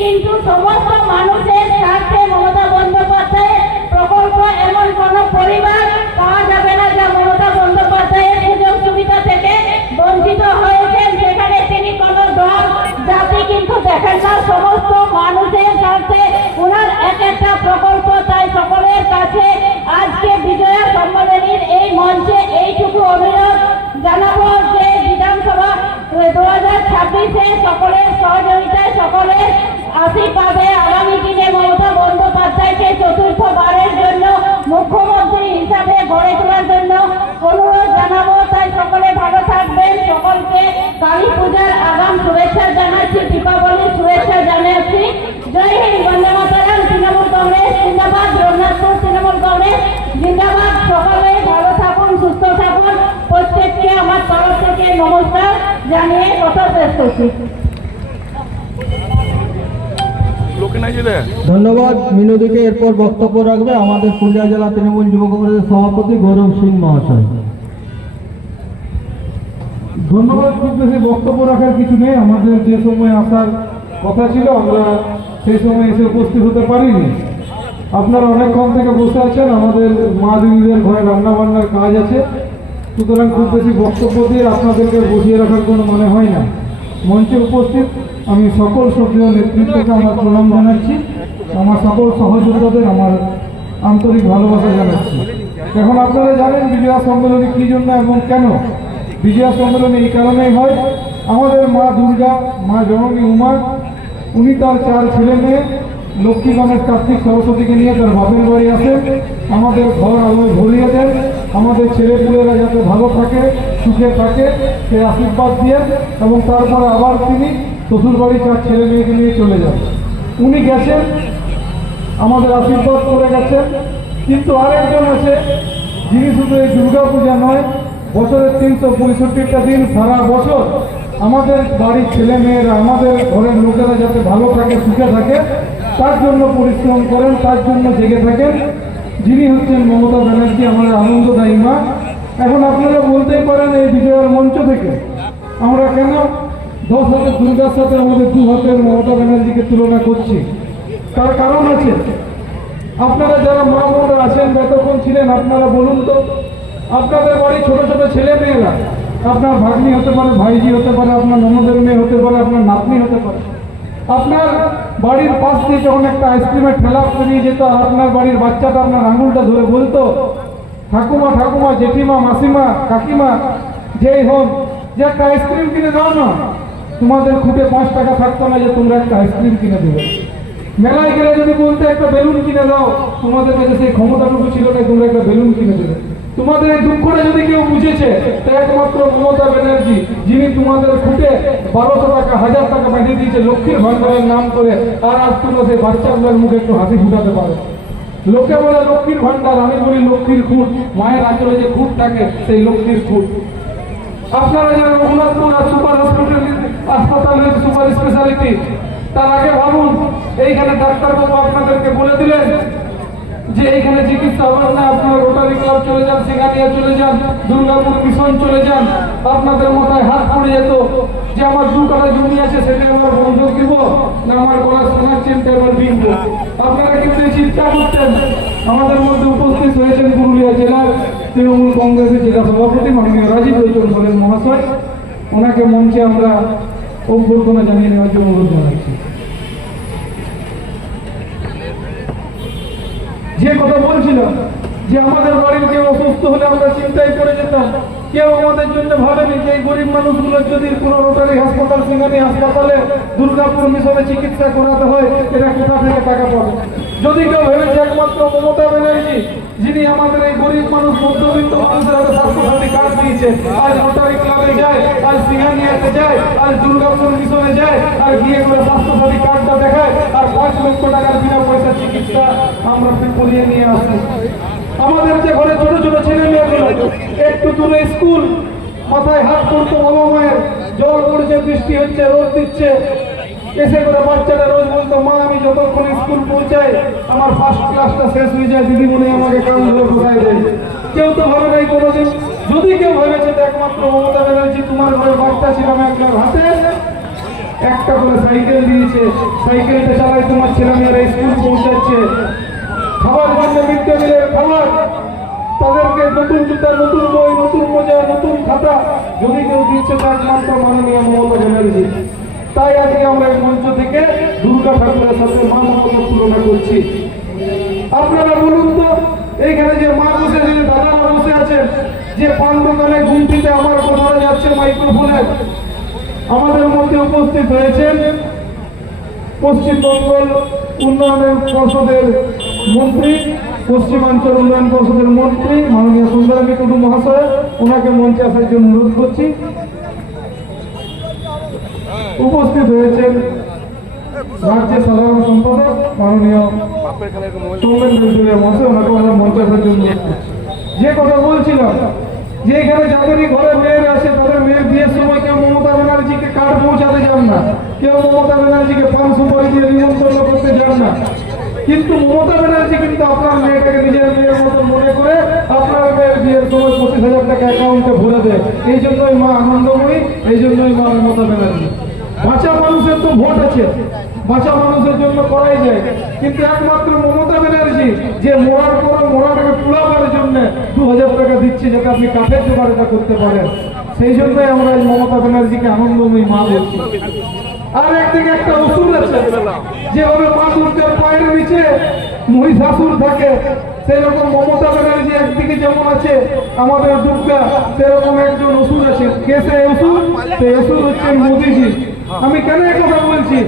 কিন্তু সমস্ত মানুষের স্বার্থে মমতা বন্দ্যোপাধ্যায়ের প্রকল্প এমন কোনো পরিবার পাওয়া যাবে না যা মমতা বন্দ্যোপাধ্যায়ের সুযোগ সুবিধা থেকে বঞ্চিত হয়েছেন। সেখানে তিনি কোনো দল জাতি কিন্তু দেখেন না, সমস্ত মানুষের স্বার্থে ওনার এক একটা প্রকল্প। তাই সকলের কাছে আজকে বিজয়া সম্মেলনীর এই মঞ্চে এইটুকু অনুরোধ জানাবো যে বিধানসভা 2026-এ সকলের সহযোগিতায়, সকলের আশীর্বাদে আগামী দিনে মমতা বন্দ্যোপাধ্যায়কে চতুর্থবারের জন্য মুখ্যমন্ত্রী হিসাবে গড়ে তোলার জন্য অনুরোধ জানাবো। তাই সকলে ভালো থাকবেন। সকলকে কালী পূজার আগাম শুভেচ্ছা জানাচ্ছি, দীপাবলির শুভেচ্ছা জানাচ্ছি। জয় হিন্দ, বন্দে মাতরম। তৃণমূল কংগ্রেস জিন্দাবাদ, রঘুনাথপুর তৃণমূল কংগ্রেস জিন্দাবাদ। সকলে ভালো থাকুন, সুস্থ থাকুন। প্রত্যেককে আমার তরফ থেকে নমস্কার জানিয়ে কথা শেষ করছি। ধন্যবাদ মিনুদিকে। এরপর বক্তব্য রাখবে আমাদের পুরুলিয়া জেলা তৃণমূল যুব কংগ্রেসের সভাপতি গৌরব সিং মহাশয়। ধন্যবাদ। খুব বেশি বক্তব্য রাখার কিছু নেই। আমাদের যে সময় আসার কথা ছিল আমরা সেই সময় এসে উপস্থিত হতে পারিনি। আপনারা অনেকক্ষণ থেকে বসে আছেন, আমাদের মা দিদিদের ঘরে রান্না বান্নার কাজ আছে, সুতরাং খুব বেশি বক্তব্য দিয়ে আপনাদেরকে বসিয়ে রাখার কোনো মনে হয় না। মঞ্চে উপস্থিত আমি সকল সক্রিয় নেতৃত্বকে আমার প্রণাম জানাচ্ছি, আমার সকল সহযোদ্ধাদের আমার আন্তরিক ভালোবাসা জানাচ্ছি। এখন আপনারা জানেন বিজয়া সম্মেলনী কী জন্য এবং কেন। বিজয়া সম্মেলনী এই কারণেই হয়, আমাদের মা দুর্গা, মা জননী উমা, উনি তার 4 ছেলে মেয়ে লক্ষ্মী, গণেশ, কার্তিক, সরস্বতীকে নিয়ে তার বাপের বাড়ি আসেন, আমাদের ঘর আলোয় ভরিয়ে দেন, আমাদের ছেলেপুলেরা যাতে ভালো থাকে, সুখে থাকে সেই আশীর্বাদ দিয়ে, এবং তারপরে আবার তিনি শ্বশুরবাড়ি 4 ছেলে মেয়েকে নিয়ে চলে যান। উনি গেছেন, আমাদের আশীর্বাদ করে গেছেন। কিন্তু আরেকজন আছে যিনি শুধু এই দুর্গা পূজা নয়, বছরের 365টা দিন সারা বছর আমাদের বাড়ির ছেলে মেয়েরা, আমাদের ঘরের লোকেরা যাতে ভালো থাকে, সুখে থাকে, তার জন্য পরিশ্রম করেন, তার জন্য জেগে থাকেন, যিনি হচ্ছেন মমতা ব্যানার্জি, আমাদের আনন্দদায়ী মা। এখন আপনারা বলতেই পারেন এই বিজয়ার মঞ্চ থেকে আমরা কেন 10 হাতের দুর্গার সাথে আমাদের 2 হাতের মমতা ব্যানার্জিকে তুলনা করছি। তার কারণ আছে। আপনারা যারা মা বোনরা আছেন, যতক্ষণ ছিলেন, আপনারা বলুন তো, আপনাদের বাড়ি ছোট ছোট ছেলে মেয়েরা, আপনার ভাগ্নি হতে পারে, ভাইজি হতে পারে, আপনার ননদের মেয়ে হতে পারে, আপনার নাতনি হতে পারে, আপনার বাড়ির পাশ দিয়ে যখন একটা আইসক্রিমের ঠেলা পেরিয়ে যেত, আর আপনার বাড়ির বাচ্চাটা আপনার আঙুলটা ধরে বলতো, ঠাকুমা ঠাকুমা, জেঠিমা, মাসিমা, কাকিমা, যেই হন, যে একটা আইসক্রিম কিনে দাও না, তোমাদের খুঁটে 5 টাকা থাকতো না যে তোমরা একটা আইসক্রিম কিনে দেবে। মেলায় গেলে যদি বলতে একটা বেলুন কিনে দাও, তোমাদের কাছে সেই ক্ষমতাটুকু ছিল না তোমরা একটা বেলুন কিনে দেবে। তোমাদের এই দুঃখটা যদি কেউ বুঝেছে, তা একমাত্র মমতা ব্যানার্জি, যিনি তোমাদের খুঁটে 1200 টাকা, 1000 টাকা পাঠিয়ে দিয়েছে লক্ষ্মীর ভান্ডারের নাম করে। আর আজ তোমরা সেই বাচ্চাগুলোর মুখে একটু হাসি ফুটাতে পারো। লোকে বলে লক্ষ্মীর ভান্ডার, আমি বলি লক্ষ্মীর খুঁট। মায়ের আঁচলে যে খুঁট থাকে সেই লক্ষ্মীর খুঁট। আপনারা যারা রঘুনাথপুর সুপার হাসপাতাল হয়েছে, সুপার স্পেশালিটি, তার আগে ভাবুন এইখানে ডাক্তারবাবু আপনাদেরকে বলে দিলেন যে এইখানে চিকিৎসা হবে না, আপনারা রোটারি ক্লাব চলে যান, সিঙ্গানিয়া চলে যান, দুর্গাপুর মিশন চলে যান। আপনাদের মাথায় হাত পড়ে যেত যে আমার 2 কাঠা জমি আছে, সেটা আমার বন্ধক দিব না আমার গলা সোনার চেনটা আমার বিনবো। আপনারা কিন্তু চিন্তা করতেন। আমাদের মধ্যে উপস্থিত হয়েছেন পুরুলিয়া জেলার তৃণমূল কংগ্রেসের জেলা সভাপতি মাননীয় রাজীব রঞ্জন বলেন মহাশয়। ওনাকে মঞ্চে আমরা অভ্যর্থনা জানিয়ে নেওয়ার জন্য অনুরোধ জানাচ্ছি। যে কথা বলছিলাম যে আমাদের বাড়ির কেউ অসুস্থ হলে আমরা চিন্তায় পড়ে যেতাম, কেউ আমাদের জন্য ভাবেনি যে এই গরিব মানুষগুলোর যদি কোনো রোটারি হাসপাতাল, সিঙ্গানি হাসপাতালে, দুর্গাপুর মিশনে চিকিৎসা করাতে হয়, এরা কোথা থেকে টাকা পাবে। যদি কেউ ভেবেছে একমাত্র মমতা ব্যানার্জি, যিনি আমাদের এই গরিব মানুষ, মধ্যবিত্ত মানুষের স্বাস্থ্যসাথী কার্ড দিয়েছে, আজ রোটারি ক্লাবে যায়, আজ সিঙ্গানিয়াতে যায়, আজ দুর্গাপুর মিশনে যায়, আর গিয়ে করে স্বাস্থ্যসাথী কার্ডটা দেখায়, আর 5 লক্ষ টাকার বিনা পয়সা চিকিৎসা আমরা করিয়ে নিয়ে আসি। আমাদের যে ঘরে ছোট ছোট ছেলে মেয়েগুলো, একটু দূরে স্কুল, মাথায় হাত পড়তো বাবা মায়ের, জল পড়ছে, বৃষ্টি হচ্ছে, রোদ দিচ্ছে, এসে করে বাচ্চাটা রোজ বলতো, মা আমি যতক্ষণ স্কুল পৌঁছাই আমার ফার্স্ট ক্লাসটা শেষ হয়ে যায়, দিদিমণি আমাকে কান ধরে ঢোকায় দেয়। কেউ তো ভাবে নাই কোনোদিন। যদি কেউ ভেবেছে একমাত্র মমতা ব্যানার্জি, তোমার ঘরে বার্তা ছিলাম একবার হাতে, একটা করে সাইকেল দিয়েছে, সাইকেলটা চালায় তোমার ছেলেমেয়েরা স্কুল পৌঁছাচ্ছে। খাবার জন্য মিড ডে মিলের খাবার, তাদেরকে নতুন জুতা, নতুন বই, নতুন মোজা, নতুন খাতা যদি কেউ দিচ্ছে তা একমাত্র মাননীয় মমতা ব্যানার্জি। তাই আজকে আমরা এই মঞ্চ থেকে দুর্গা ঠাকুরের সাথে মা মমতার তুলনা করছি। আপনারা বলুন তো, এইখানে যে মা বসে আছে, দাদারা বসে আছেন, যে পান দোকানে ঘুমটিতে আমার কথা যাচ্ছে মাইক্রোফোনে, আমাদের মধ্যে উপস্থিত হয়েছেন পশ্চিমবঙ্গ উন্নয়ন পর্ষদের মন্ত্রী, পশ্চিমাঞ্চল উন্নয়ন পর্ষদের মন্ত্রী মাননীয় সুন্দরানী টুডু মহাশয়। ওনাকে মঞ্চে আসার জন্য অনুরোধ করছি। উপস্থিত হয়েছেন রাজ্যের সাধারণ সম্পাদক মাননীয় সৌমেন বেলচুরিয়া মহাশয়, ওনাকে আমরা মঞ্চে আসার জন্য অনুরোধ করছি। যে কথা বলছিলাম, যে এখানে যাদেরই ঘরে মেয়ের আছে, তাদের মেয়ের বিয়ের সময় কেউ মমতা ব্যানার্জিকে কার্ড পৌঁছাতে যান না, কেউ মমতা ব্যানার্জিকে পান সুপারি দিয়ে নিমন্ত্রণ করতে যান না। কিন্তু মমতা ব্যানার্জি কিন্তু আপনার মেয়েটাকে নিজের মেয়ের মতো মনে করে আপনার মেয়ের বিয়ের সময় 25,000 টাকা অ্যাকাউন্টে ভরে দেয়। এই জন্যই মা আনন্দময়ী, এই জন্যই মা মমতা ব্যানার্জি। বাঁচা মানুষের তো ভোট আছে, বাঁচা মানুষের জন্য করাই যায়, কিন্তু একমাত্র মমতা ব্যানার্জি যে মরার পর মরাটাকে পুরাবার জন্য 2,000 টাকা দিচ্ছে, যাতে আপনি কাঠের জোগাড়টা করতে পারেন। সেই জন্যই আমরা এই মমতা ব্যানার্জিকে আনন্দময়ী মা বলছি। আর একদিকে একটা অসুর আছে, যেভাবে মা দুর্গার পায়ের নিচে মহিষাসুর থাকে, সেরকম মমতা ব্যানার্জি একদিকে যেমন আছে আমাদের দুর্গা, সেরকম একজন অসুর আছে। কে সে অসুর? সে অসুর হচ্ছেন মোদীজি। আমি কেন কথা বলছি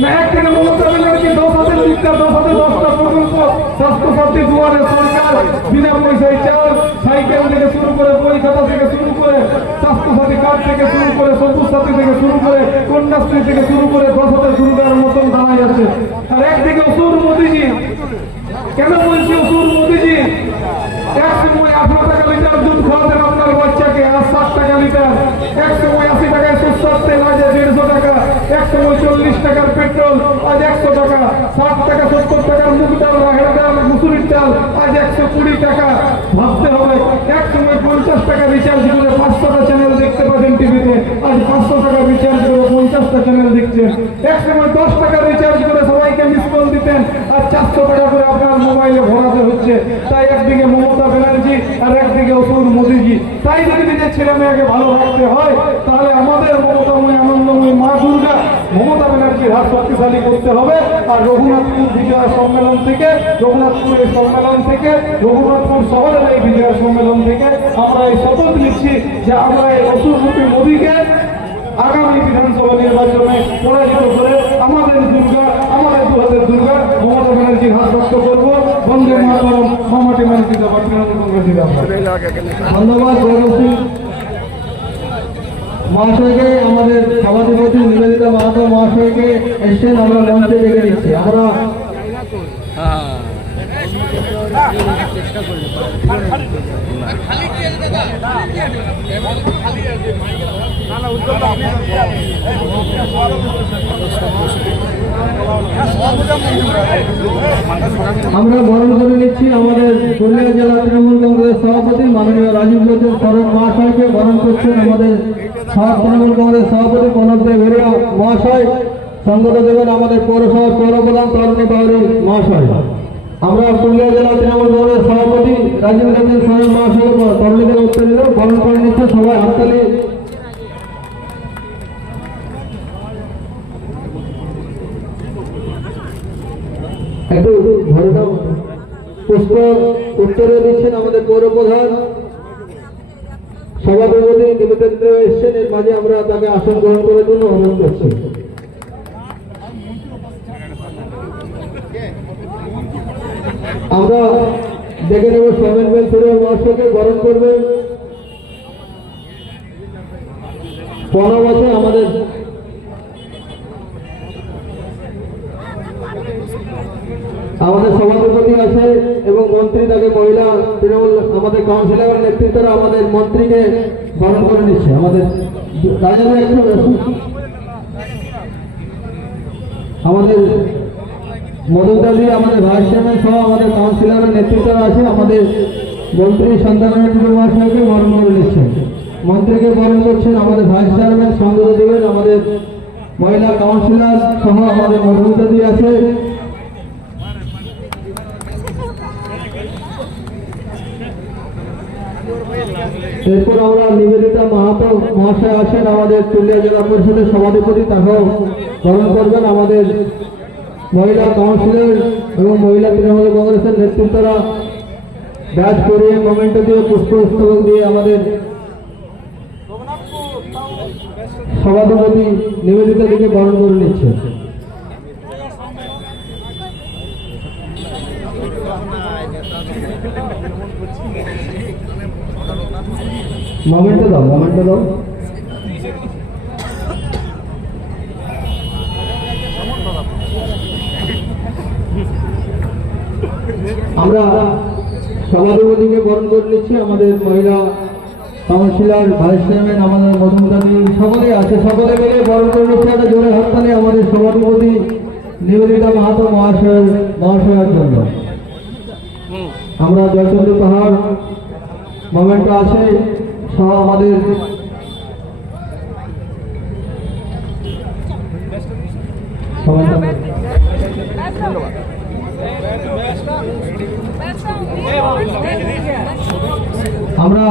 না, একদিকে মমতা ব্যানার্জি 10 হাজার শিক্ষা, 10 হাজার 10টা প্রকল্প, স্বাস্থ্যসাথী দুয়ারে সরকার, বিনা পয়সায় চাল, সাইকেল থেকে শুরু করে, বই খাতা থেকে শুরু করে, স্বাস্থ্যসাথী কার্ড থেকে শুরু করে, সবুজ সাথী থেকে শুরু করে, কন্যাশ্রী থেকে শুরু করে 10 হাজার দুর্গার মতন দাঁড়াই আছে। আর একদিকে অসুর মোদীজি। কেন বলছি অসুর মোদীজি? এক সময় 18 টাকা লিটার দুধ খাওয়াতেন আপনার বাচ্চাকে, আর 60 টাকা লিটার। এক সময় 80 টাকায় সস্তার তেল, আজ 150 টাকা। এক সময় 40 টাকার পেট্রোল, আজ 100 টাকা। 60 টাকা 70 টাকার মুগ ডাল, রাহের ডাল, মুসুরির ডাল, আজ 120 টাকা। ভাবতে হবে, এক সময় 50 টাকা রিচার্জ করে 500টা চ্যানেল দেখতে পাবেন টিভিতে, আজ 500 টাকা রিচার্জ করে 50টা চ্যানেল দেখছেন। এক সময় 10 টাকা রিচার্জ করে সবাইকে মিস কল দিতেন, আর 400 টাকা করে আপনার মোবাইলে ভরাতে হচ্ছে। তাই একদিকে মমতা ব্যানার্জি আর একদিকে অসুর মোদীজি। তাই যদি নিজের ছেলে মেয়েকে ভালো রাখতে হয়, তাহলে আমাদের মমতাময়ী আনন্দময়ী মা দুর্গা মমতা ব্যানার্জির হাত শক্তিশালী করতে হবে। আর রঘুনাথপুর বিজয় সম্মেলন থেকে, রঘুনাথপুরের সম্মেলন থেকে, রঘুনাথপুর শহরের এই বিজয় সম্মেলন থেকে আমরা এই শপথ নিচ্ছি যে আমরা এই অসুররূপী মোদীকে আগামী বিধানসভা নির্বাচনে পরাজিত করে আমাদের দুর্গা, আমাদের 2 হাতের দুর্গা মমতা ব্যানার্জির হাত রক্ত করবো। বন্দে মাতরম, মমতা ব্যানার্জি ধন্যবাদ গৌরব সিং মহাশয়কে, আমাদের সভাধিপতি নিবেদিতা মাহাতো মহাশয়কে এসছেন, আমরা মঞ্চে ডেকে দিচ্ছি। আমরা আমরা বরণ করে নিচ্ছি আমাদের পুরুলিয়া জেলা তৃণমূল কংগ্রেসের সভাপতি মাননীয় রাজীব লোচন শরৎ মহাশয়কে। বরণ করছেন আমাদের তৃণমূল কংগ্রেস সভাপতি কনক দেব হেরিয়া মহাশয়। সঙ্গত দেবেন আমাদের পৌরসভার পৌরপ্রধান তরুণী বাউরি মহাশয়। আমরা পুরুলিয়া জেলা তৃণমূল কংগ্রেস সভাপতি রাজীব লোচন শরৎ মহাশয় তরুণী দেব উত্তরিত বরণ করে নিচ্ছে। সবাই হাততালি। একটু ধরে দাও। পুষ্প উত্তরে দিচ্ছেন আমাদের পৌরপ্রধান সভাপতি নিবেদিত এসছেন। এর মাঝে আমরা তাকে আসন গ্রহণ করার জন্য অনুরোধ করছি। আমরা দেখে নেব সৌমেন বেলচুরিয়া মহাশয়কে বরণ করবেন। 15 বছর আমাদের সভাপতি আছে এবং মন্ত্রী তাকে মহিলা তৃণমূল আমাদের কাউন্সিলরের নেতৃত্বরা আমাদের মন্ত্রীকে বরণ করে নিচ্ছে। আমাদের আমাদের মধুদালি, আমাদের ভাইস চেয়ারম্যান সহ আমাদের কাউন্সিলরের নেতৃত্বরা আছে। আমাদের মন্ত্রী সন্তানের মহাশয়কে বরণ করে নিচ্ছেন। মন্ত্রীকে বরণ করছেন আমাদের ভাইস চেয়ারম্যান সঙ্গত দেবেন আমাদের মহিলা কাউন্সিলর সহ আমাদের মধুমিতাদি আছে। এরপর আমরা নিবেদিতা মাহাতো মহাশয় আসেন, আমাদের পুরুলিয়া জেলা পরিষদের সভাধিপতি, তাকেও গ্রহণ করবেন। আমাদের মহিলা কাউন্সিলর এবং মহিলা তৃণমূল কংগ্রেসের নেতৃত্বরা ব্যাচ করিয়ে মোমেন্টো দিয়ে পুষ্পস্তবক দিয়ে আমাদের সভাধিপতি নিবেদিতা দিকে বরণ করে নিচ্ছে। মোমেন্টো দাও, মোমেন্টো দাও। আমরা সভাধিপতিকে বরণ করে নিচ্ছি। আমাদের মহিলা কাউন্সিলর, ভাইস চেয়ারম্যান, আমাদের মধুমিতাদি সকলে আছে, সকলে মিলে বরণ করে নিচ্ছে। একটা জোরে হাততালি আমাদের সভাধিপতি নিবেদিতা মাহাতো মহাশয়ের জন্য। আমরা জয়চন্দ্র পাহাড় মোমেন্টো আছে সহ আমাদের আমরা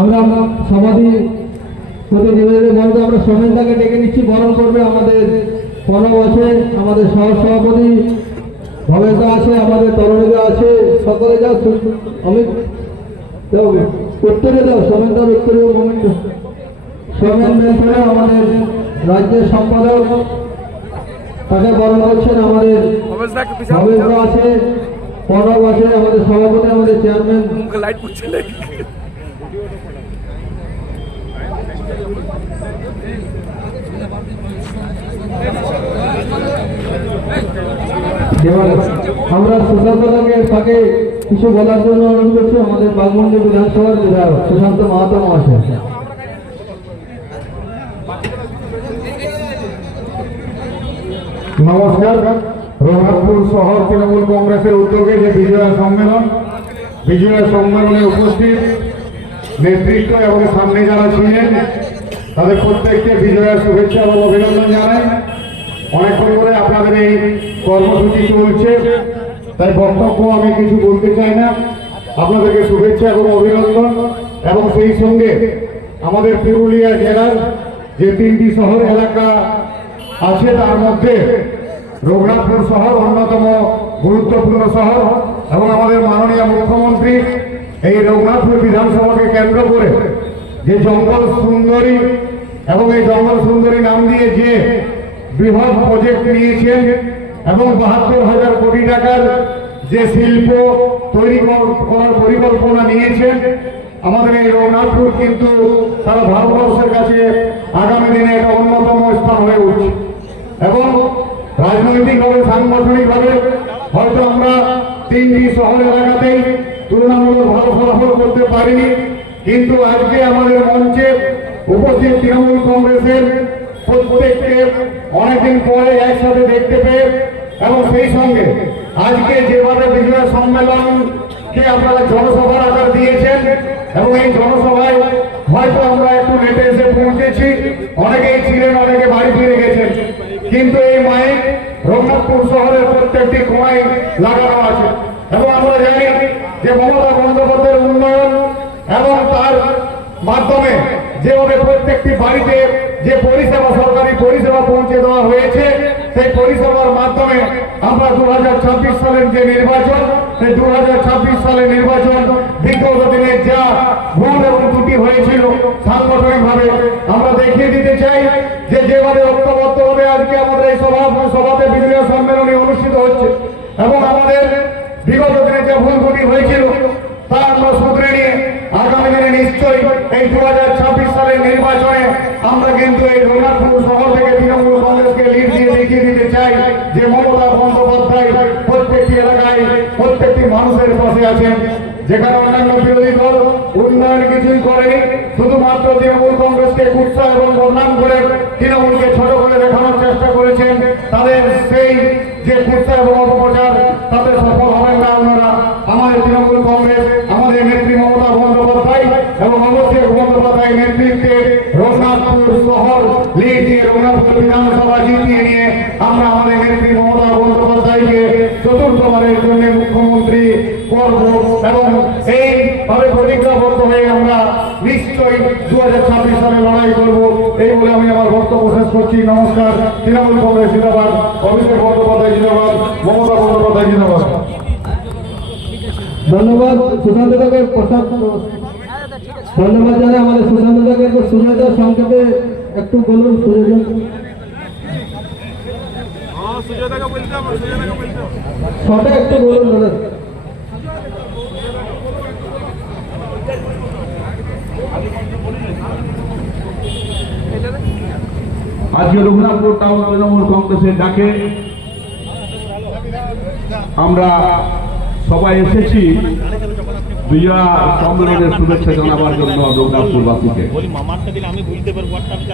আমরা সমাধি প্রতি নিবেদনের বলতে আমরা সোমেনদাকে ডেকে নিচ্ছি, বরণ করবে আমাদের প্রণব আছে, আমাদের সহ সভাপতি ভবেশদা আছে, আমাদের তরুণীদা আছে, সকলে যাও। অমিত যাও, উত্তরে দাও, সোমেনদার উত্তরীয় মোমেন্ট। সোমেন বেলফেরা আমাদের রাজ্যের সম্পাদক, তাকে বরণ করছেন। আমাদের ভবেশদা আছে, প্রণব আছে, আমাদের সভাপতি, আমাদের চেয়ারম্যান। আমরা সুশান্তকে তাকে কিছু বলার জন্য অনুরোধ করছি। আমাদের বাগমুন্ডি বিধানসভার বিধায়ক সুশান্ত মাহাতো মহাশয়। নমস্কার। রঘুনাথপুর শহর তৃণমূল কংগ্রেসের উদ্যোগে যে বিজয়া সম্মেলনে উপস্থিত নেতৃত্ব এবং সামনে যারা ছিলেন তাদের প্রত্যেককে বিজয়ার শুভেচ্ছা এবং অভিনন্দন জানাই। অনেকক্ষণ ধরে আপনাদের এই কর্মসূচি চলছে, তাই বক্তব্য আমি কিছু বলতে চাই না। আপনাদেরকে শুভেচ্ছা এবং অভিনন্দন। এবং সেই সঙ্গে আমাদের পুরুলিয়া জেলার যে 3টি শহর এলাকা আছে তার মধ্যে রঘুনাথপুর শহর অন্যতম গুরুত্বপূর্ণ শহর এবং আমাদের মাননীয় মুখ্যমন্ত্রী এই রঘুনাথপুর বিধানসভাকে কেন্দ্র করে যে জঙ্গল সুন্দরী এবং এই জঙ্গল সুন্দরী নাম দিয়ে যে বৃহৎ প্রজেক্ট নিয়েছেন এবং 72,000 কোটি টাকার যে শিল্প তৈরি করার পরিকল্পনা নিয়েছেন, আমাদের এই রঘুনাথপুর কিন্তু সারা ভারতবর্ষের কাছে আগামী দিনে একটা অন্যতম স্থান হয়ে উঠছে। এবং রাজনৈতিকভাবে সাংগঠনিকভাবে হয়তো আমরা 3টি শহর এলাকাতেই তুলনামূলক ভালো ফলাফল করতে পারিনি, কিন্তু আজকে আমাদের মঞ্চে উপস্থিত তৃণমূল কংগ্রেসের প্রত্যেককে অনেকদিন পরে একসাথে দেখতে পেয়ে এবং সেই সঙ্গে আজকে যেভাবে বিজয় সম্মেলনকে আপনারা জনসভার আকার দিয়েছেন এবং এই জনসভায় হয়তো আমরা একটু লেটে এসে পৌঁছেছি, অনেকেই ছিলেন, অনেকে বাড়ি ফিরে গেছেন, কিন্তু এই মাইক রঘুনাথপুর শহরের প্রত্যেকটি কোণায় লাগানো আছে। এবং আমরা জানি যে মমতা বন্দ্যোপাধ্যায়ের উন্নয়ন এবং তার মাধ্যমে যেভাবে প্রত্যেকটি বাড়িতে যে পরিষেবা, সরকারি পরিষেবা পৌঁছে দেওয়া হয়েছে, সেই পরিষেবার মাধ্যমে আমরা 2026 সালের যে নির্বাচন, সেই 2026 সালের নির্বাচন বিগত দিনে যা ভুল এবং ত্রুটি হয়েছিল সাংগঠনিকভাবে আমরা দেখিয়ে দিতে চাই যে যেভাবে ঐক্যবদ্ধভাবে আজকে আমাদের এই সভাতে বিজয় সম্মেলনী অনুষ্ঠিত হচ্ছে এবং আমাদের বিগত দিনে যে ভুল ত্রুটি হয়েছিল তা আমরা শুধরে নিয়ে আগামী দিনে নিশ্চয়ই এই 2026 সালের নির্বাচনে আমরা কিন্তু এই রঘুনাথপুর শহর থেকে তৃণমূল কংগ্রেসকে লিড দিয়ে দেখিয়ে দিতে চাই যে মমতা বন্দ্যোপাধ্যায় প্রত্যেকটি এলাকায় প্রত্যেকটি মানুষের পাশে আছেন। যেখানে অন্যান্য বিরোধী দল উন্নয়ন কিছুই করেনি, শুধুমাত্র তৃণমূল কংগ্রেসকে কুৎসা এবং বদনাম করে তৃণমূলকে ছোট করে দেখানোর চেষ্টা করেছেন, তাদের সেই যে কুৎসা এবং অপপ্রচার আমাদের জন্য মুখ্যমন্ত্রী করব এবং এইভাবে প্রতিজ্ঞাবদ্ধ হয়ে আমরা নিশ্চয়ই 2026 সালে লড়াই করব, এই বলে আমি আমার বক্তব্য শেষ করছি। নমস্কার। তৃণমূল কংগ্রেস জিন্দাবাদ, অভিষেক বন্দ্যোপাধ্যায় জিন্দাবাদ, মমতা বন্দ্যোপাধ্যায় জিন্দাবাদ। ধন্যবাদ সুশান্ত দাকে। ধন্যবাদ জানাই আমাদের সুশান্ত দাকে। সুজাতা সংক্ষেপে একটু বলুন। শর্টে একটু বলুন দাদা। আজকে রঘুনাথপুর টাউন তৃণমূল কংগ্রেসের ডাকে আমরা সবাই এসেছি বিজয়া সম্মেলনের শুভেচ্ছা জানাবার জন্য রঘুনাথপুরবাসীকে।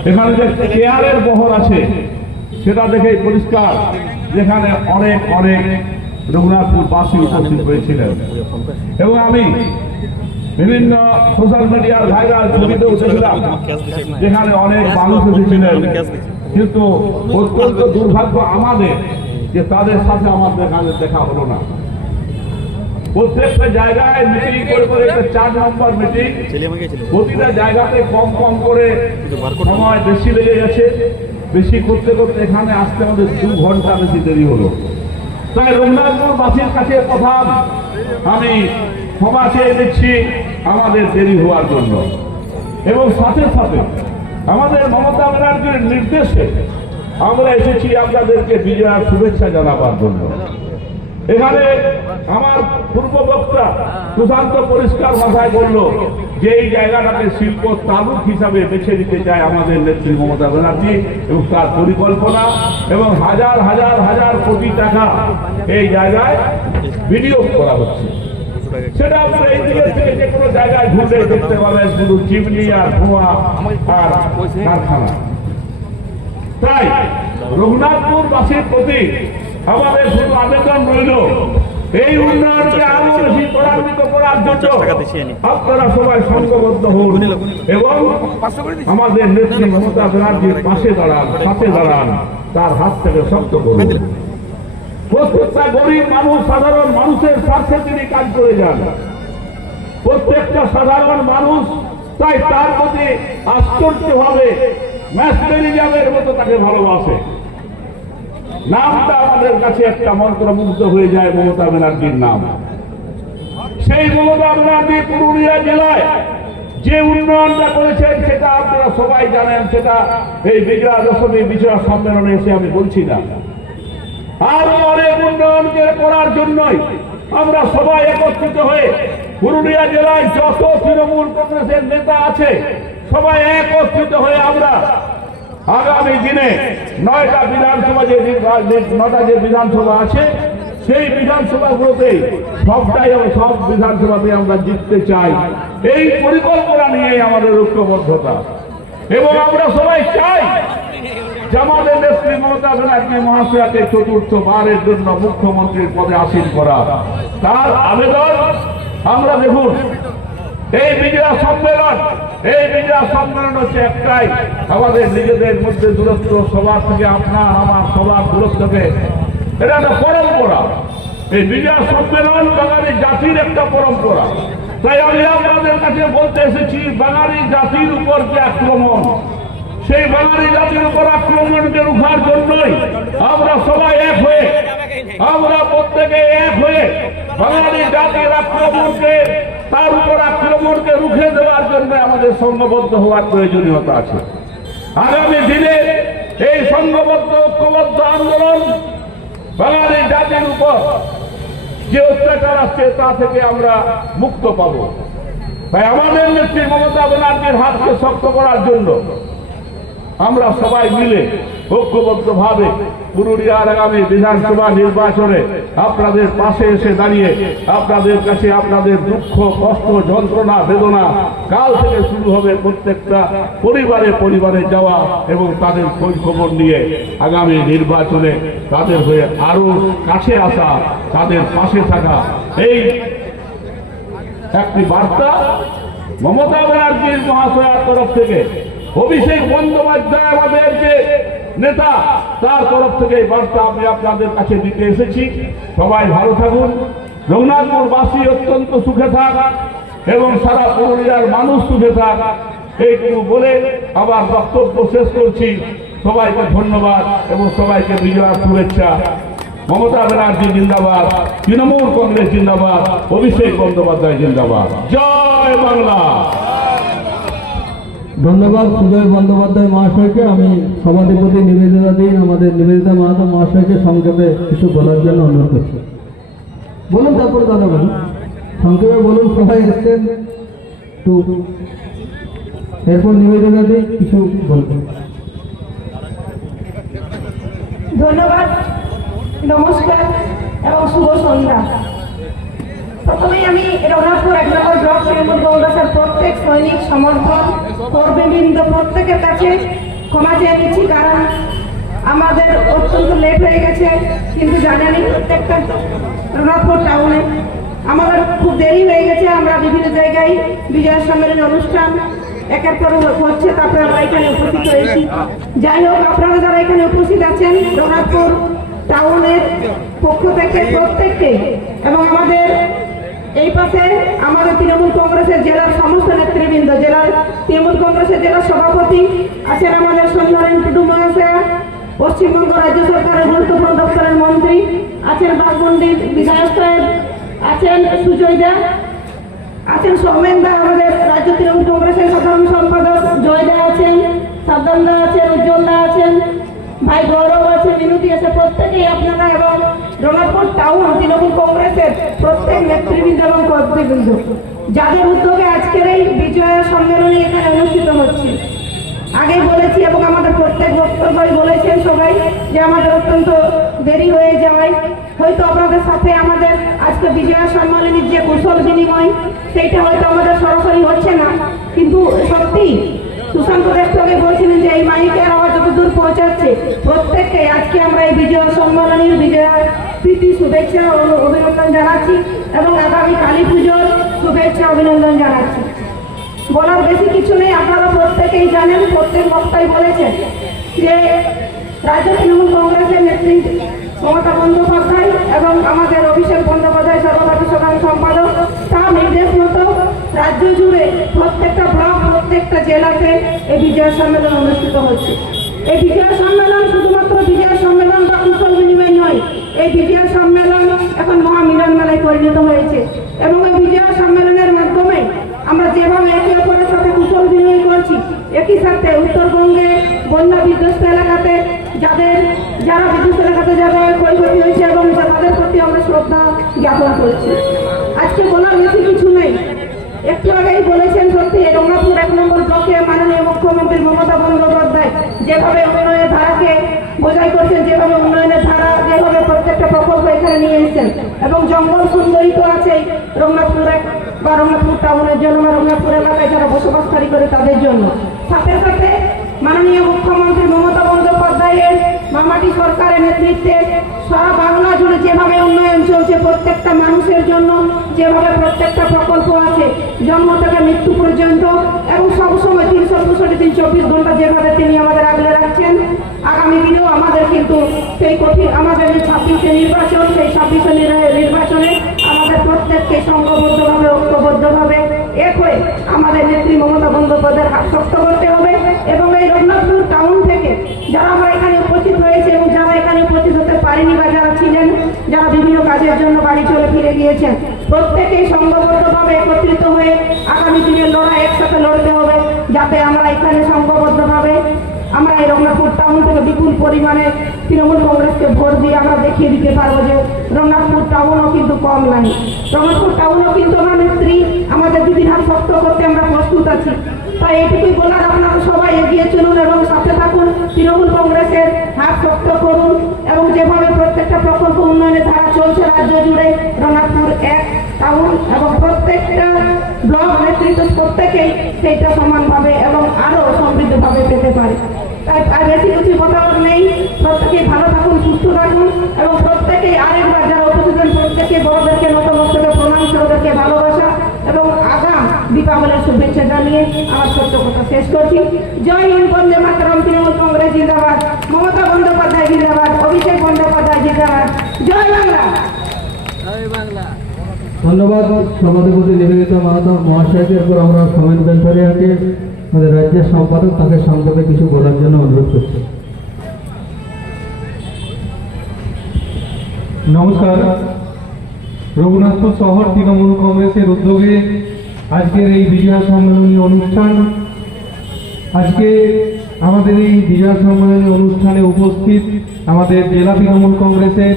এখানে যে চেয়ারের বহর আছে সেটা দেখে পরিষ্কার যেখানে অনেক অনেক রঘুনাথপুরবাসী উপস্থিত হয়েছিলেন এবং আমি বিভিন্ন সোশ্যাল মিডিয়ার ভাইরাল ছবিতে উঠেছিলাম যেখানে অনেক মানুষ এসেছিলেন, কিন্তু অত্যন্ত দুর্ভাগ্য আমাদের যে তাদের সাথে আমাদের দেখা হলো না। প্রত্যেকটা জায়গায় মিটিং করে একটা 4 নম্বর মিটিং, প্রতিটা জায়গাতে কম কম করে সময় বেশি লেগে গেছে। বেশি করতে করতে এখানে আসতে আমাদের 2 ঘন্টা বেশি দেরি হলো। তাই রঘুনাথপুরবাসীর কাছে কথা আমি ক্ষমা চেয়ে দিচ্ছি আমাদের দেরি হওয়ার জন্য, এবং সাথে সাথে আমাদের মমতা ব্যানার্জির নির্দেশে আমরা এসেছি আপনাদেরকে বিজয়ার শুভেচ্ছা জানাবার জন্য। এখানে আমার পূর্ব বক্তা সুশান্ত পরিষ্কার ভাষায় বলল যে এই জায়গাটাকে শিল্প তালুক হিসাবে বেছে নিতে চায় আমাদের নেত্রী মমতা ব্যানার্জি এবং তার পরিকল্পনা, এবং হাজার হাজার হাজার কোটি টাকা এই জায়গায় বিনিয়োগ করা হচ্ছে। সেটা আপনারা এই দিকে থেকে যে কোনো জায়গায় ঘুরে দেখতে পাবেন, শুধু চিমনি আর ধোঁয়া আর কারখানা। তাই রঘুনাথপুরবাসীর প্রতি আমাদের শুধু আবেদন রইল, এই উন্নয়নকে আরো বেশি ত্বরান্বিত করার জন্য আপনারা সবাই সংঘবদ্ধ হন এবং আমাদের নেত্রী মমতা ব্যানার্জির পাশে দাঁড়ান, সাথে দাঁড়ান, তার হাত থেকে শক্ত করুন। প্রত্যেকটা গরিব মানুষ, সাধারণ মানুষের স্বার্থে তিনি কাজ করে যান। প্রত্যেকটা সাধারণ মানুষ তাই তার প্রতি আশ্চর্যভাবে ম্যাসমেরিজমের মতো তাকে ভালোবাসে। নামটা আমাদের কাছে একটা মন্ত্রমুগ্ধ হয়ে যায়, মমতা ব্যানার্জির নাম। সেই মমতা ব্যানার্জি পুরুলিয়া জেলায় যে উন্নয়নটা করেছেন সেটা আপনারা সবাই জানেন, সেটা এই বিজয়া দশমী বিজয়া সম্মেলনে এসে আমি বলছি না। আরো অনেক উন্নয়নকে করার জন্যই আমরা সবাই একত্রিত হয়ে পুরুলিয়া জেলায় যত তৃণমূল কংগ্রেসের নেতা আছে সবাই একত্রিত হয়ে আমরা আগামী দিনে 9টা বিধানসভা যে 9টা যে বিধানসভা আছে সেই বিধানসভাগুলোতে সব বিধানসভাতে আমরা জিততে চাই। এই পরিকল্পনা নিয়ে আমাদের ঐক্যবদ্ধতা, এবং আমরা সবাই চাই যে আমাদের নেত্রী মমতা ব্যানার্জি মহাশয়াকে 4র্থবারের জন্য মুখ্যমন্ত্রীর পদে আসীন করা। তার আবেদন আমরা দেখুন, এই বিজয়া সম্মেলন হচ্ছে একটাই, আমাদের নিজেদের মধ্যে দূরত্ব, সবার থেকে আপনার আমার সবার দূরত্বকে, এটা একটা পরম্পরা। এই বিজয়া সম্মেলন বাঙালি জাতির একটা পরম্পরা। তাই আমি আপনাদের কাছে বলতে এসেছি, বাঙালি জাতির উপর যে আক্রমণ, সেই বাঙালি জাতির উপর আক্রমণকে রুখার জন্যই আমরা সবাই এক হয়ে, আমরা প্রত্যেকে এক হয়ে বাঙালি জাতির আক্রমণকে, তার উপর আক্রমণকে রুখে দেওয়ার জন্য আমাদের সংঘবদ্ধ হওয়ার প্রয়োজনীয়তা আছে। আগামী দিনে এই সংঘবদ্ধ ঐক্যবদ্ধ আন্দোলন বাঙালি জাতির উপর যে অত্যাচার আসছে তা থেকে আমরা মুক্ত পাব। তাই আমাদের নেত্রী মমতা ব্যানার্জির হাতকে শক্ত করার জন্য আমরা সবাই মিলে ঐক্যবদ্ধভাবে পুরুলিয়ার আগামী বিধানসভা নির্বাচনে আপনাদের পাশে এসে দাঁড়িয়ে আপনাদের কাছে আপনাদের দুঃখ, কষ্ট, যন্ত্রণা, বেদনা কাল থেকে শুরু হবে প্রত্যেকটা পরিবারে পরিবারে যাওয়া এবং তাদের খোঁজ খবর নিয়ে আগামী নির্বাচনে তাদের হয়ে আরো কাছে আসা, তাদের পাশে থাকা, এই একটি বার্তা মমতা ব্যানার্জির মহাশয়ার তরফ থেকে। অভিষেক বন্দ্যোপাধ্যায় আমাদেরকে নেতা, তার তরফ থেকে এই বার্তা আমি আপনাদের কাছে দিতে এসেছি। সবাই ভালো থাকুন, রঘুনাথপুরবাসী অত্যন্ত সুখে থাক এবং সারা পুরুলিয়ার মানুষ সুখে থাক, এইটুকু বলে আবার বক্তব্য শেষ করছি। সবাইকে ধন্যবাদ এবং সবাইকে বিজয়ার শুভেচ্ছা। মমতা ব্যানার্জি জিন্দাবাদ, তৃণমূল কংগ্রেস জিন্দাবাদ, অভিষেক বন্দ্যোপাধ্যায় জিন্দাবাদ। জয় বাংলা। ধন্যবাদ সুজয় বন্দ্যোপাধ্যায় মহাশয়কে। আমি সভাধিপতি নিবেদিতা দিন আমাদের নিবেদিতা মাহাতো মহাশয়কে সংক্ষেপে কিছু বলার জন্য অনুরোধ করছি। বলুন, তারপর দাদা বলুন, সংক্ষেপে বলুন, সবাই এসছেন তো। এরপর নিবেদিতা দিন কিছু বলবেন। ধন্যবাদ, নমস্কার এবং শুভ সন্ধ্যা। প্রথমেই আমি রঘুনাথপুর 1 নম্বর ব্লক তৃণমূল কংগ্রেসের প্রত্যেক সৈনিক, সমর্থক, কর্মীবৃন্দ প্রত্যেকের কাছে ক্ষমা চেয়ে নিচ্ছি, কারণ আমাদের অত্যন্ত লেট হয়ে গেছে। কিন্তু জানেনই প্রত্যেকটা রঘুনাথপুর টাউনে আমাদের খুব দেরি হয়ে গেছে। আমরা বিভিন্ন জায়গায় বিজয় সম্মেলনী অনুষ্ঠান একের পর হচ্ছে, তারপরে আমরা এখানে উপস্থিত হয়েছি। যাই হোক, আপনারা যারা এখানে উপস্থিত আছেন রঘুনাথপুর টাউনের পক্ষ থেকে প্রত্যেককে, এবং আমাদের এই পাশে আমাদের তৃণমূল কংগ্রেসের জেলার সমস্ত নেতৃবৃন্দ, জেলার তৃণমূল কংগ্রেসের জেলার সভাপতি আছেন আমাদের সঞ্জয় টুডু মহাশয়, পশ্চিমবঙ্গ রাজ্য সরকারের গুরুত্বপূর্ণ দপ্তরের মন্ত্রী আছেন, বাঘমন্ডির বিধায়ক সাহেব আছেন, সুজয় দা আছেন, সৌমেন দা আমাদের রাজ্য তৃণমূল কংগ্রেসের সাধারণ সম্পাদক, জয় দা আছেন, সাদ্দাম দা আছেন, উজ্জ্বল দা আছেন, ভাই গৌরব আছে, মিনতি আছে। প্রত্যেকেই আপনারা এবং রঘুনাথপুর টাউন তৃণমূল কংগ্রেসের প্রত্যেক নেতৃবৃন্দ এবং কর্তৃবৃন্দ, যাদের উদ্যোগে আজকের এই বিজয় সম্মেলনী এখানে অনুষ্ঠিত হচ্ছে। আগেই বলেছি এবং আমাদের প্রত্যেক বক্তব্যই বলেছেন সবাই যে আমাদের অত্যন্ত দেরি হয়ে যাওয়ায় হয়তো আপনাদের সাথে আমাদের আজকে বিজয় সম্মেলনীর যে কুশল বিনিময় সেইটা হয়তো আমাদের সরাসরি হচ্ছে না, কিন্তু সত্যি সুশান্ত দেবকে বলছিলেন যে এই মাইকের আওয়াজ যতদূর পৌঁছাচ্ছে প্রত্যেককে আজকে আমরা এই বিজয় সম্মেলনীর বিজয়ার প্রীতি শুভেচ্ছা ও অভিনন্দন জানাচ্ছি এবং আগামী কালী পুজোর শুভেচ্ছা অভিনন্দন জানাচ্ছি। বলার বেশি কিছু নেই, আপনারা প্রত্যেকেই জানেন, প্রত্যেক বক্তাই বলেছেন যে রাজ্য তৃণমূল কংগ্রেসের নেত্রী মমতা বন্দ্যোপাধ্যায় এবং আমাদের অভিষেক বন্দ্যোপাধ্যায় সর্বভারতীয় সাধারণ সম্পাদক, তার নির্দেশ মতো রাজ্য জুড়ে প্রত্যেকটা ব্লক, প্রত্যেকটা জেলাতে এই বিজয় সম্মেলন অনুষ্ঠিত হচ্ছে। এই বিজয় সম্মেলন শুধুমাত্র বিজয় সম্মেলন বা কুশল বিনিময় নয়, এই বিজয় সম্মেলন এখন মহামিলন মেলায় পরিণত হয়েছে এবং এই বিজয় সম্মেলনের মাধ্যমে আমরা যেভাবে একে অপরের সাথে কুশল বিনিময় করছি, একই সাথে উত্তরবঙ্গে বন্যা বিধ্বস্ত এলাকাতে যারা বিধ্বস্ত এলাকাতে যাদের ক্ষয়ক্ষতি হয়েছে এবং তাদের প্রতি আমরা শ্রদ্ধা জ্ঞাপন করছি। আজকে বলার বেশি কিছু নেই, একটু আগেই বলেছেন, সত্যি রঘুনাথপুর 1 নম্বর ব্লকে মাননীয় মুখ্যমন্ত্রী মমতা বন্দ্যোপাধ্যায় যেভাবে উন্নয়নের ধারাকে বোঝাই করছেন, যেভাবে উন্নয়নের ধারা, যেভাবে প্রত্যেকটা প্রকল্প এখানে নিয়ে এসেছেন এবং জঙ্গল সুন্দরী তো আছেই রঘুনাথপুরে বা রঘুনাথপুর টাউনের জন্য বা রঘুনাথপুর এলাকায় যারা বসবাসকারী করে তাদের জন্য, সাথে সাথে মাননীয় মুখ্যমন্ত্রী মমতা বন্দ্যোপাধ্যায়ের মামাটি সরকারের নেতৃত্বে সারা বাংলা জুড়ে যেভাবে উন্নয়ন চলছে, প্রত্যেকটা মানুষের জন্য যেভাবে প্রত্যেকটা প্রকল্প আছে জন্ম থেকে মৃত্যু পর্যন্ত এবং সবসময় 365 দিন 24 ঘন্টা যেভাবে তিনি আমাদের আগলে রাখছেন, আগামী দিনেও আমাদের কিন্তু সেই কঠিন আমাদের যে 26শে নির্বাচন, সেই 26শে নির্বাচনে আমাদের প্রত্যেককে সংঘবদ্ধভাবে, ঐক্যবদ্ধভাবে এক হয়ে আমাদের নেত্রী মমতা বন্দ্যোপাধ্যায়ের হাত শক্ত করতে হবে এবং এই রঘুনাথপুর টাউন থেকে যারা আমরা এখানে উপস্থিত হয়েছে এবং যারা এখানে উপস্থিত হতে পারেনি বা যারা ছিলেন, যারা বিভিন্ন কাজের জন্য বাড়ি চলে ফিরে গিয়েছেন, প্রত্যেকেই সংঘবদ্ধভাবে একত্রিত হয়ে আগামী দিনের লড়াই একসাথে লড়তে হবে, যাতে আমরা এখানে সংঘবদ্ধভাবে আমরা এই রঘুনাথপুর টাউন থেকে বিপুল পরিমাণে তৃণমূল কংগ্রেসকে ভোট দিয়ে আমরা দেখিয়ে দিতে পারবো যে রঘুনাথপুর টাউনও কিন্তু কম নাই, রঘুনাথপুর টাউনও কিন্তু আমার নেত্রী আমাদের দিদির হাত শক্ত করতে আমরা প্রস্তুত আছি। তাই এইটুকুই বলার, আপনারা সবাই এগিয়ে চলুন এবং সাথে থাকুন, তৃণমূল কংগ্রেসের হাত শক্ত করুন এবং যেভাবে প্রত্যেকটা প্রকল্প উন্নয়নের ধারা চলছে রাজ্য জুড়ে, রঘুনাথপুর 1 টাউন এবং প্রত্যেকটা ব্লক নেতৃত্ব প্রত্যেকেই সেইটা সমানভাবে এবং আরও সমৃদ্ধভাবে পেতে পারে। তাই আর বেশি কিছু কথা নেই, প্রত্যেকেই ভালো থাকুন, সুস্থ থাকুন এবং প্রত্যেকেই আরেকবার যারা উপস্থিত প্রত্যেকে বড়দেরকে নতমস্তকে প্রণাম, ছোটদেরকে ভালোবাসা এবং আগাম দীপাবলির শুভেচ্ছা জানিয়ে আমার ছোট্ট কথা শেষ করছি। জয় হিন্দ, বন্দে মাতরম, তৃণমূল কংগ্রেস জিন্দাবাদ, মমতা বন্দ্যোপাধ্যায় জিন্দাবাদ, অভিষেক বন্দ্যোপাধ্যায় জিন্দাবাদ, জয় বাংলা। ধন্যবাদ সভাধিপতি নিবেদিত মাহাতো মহাশয়কে। এরপর আমরা সমেত বেলফেরিয়াকে আমাদের রাজ্যের সম্পাদক তাকে সংক্ষেপে কিছু বলার জন্য অনুরোধ করছি। নমস্কার। রঘুনাথপুর শহর তৃণমূল কংগ্রেসের উদ্যোগে আজকের এই বিজয়া সম্মেলনী অনুষ্ঠান। আজকে আমাদের এই বিজয়া সম্মেলনী অনুষ্ঠানে উপস্থিত আমাদের জেলা তৃণমূল কংগ্রেসের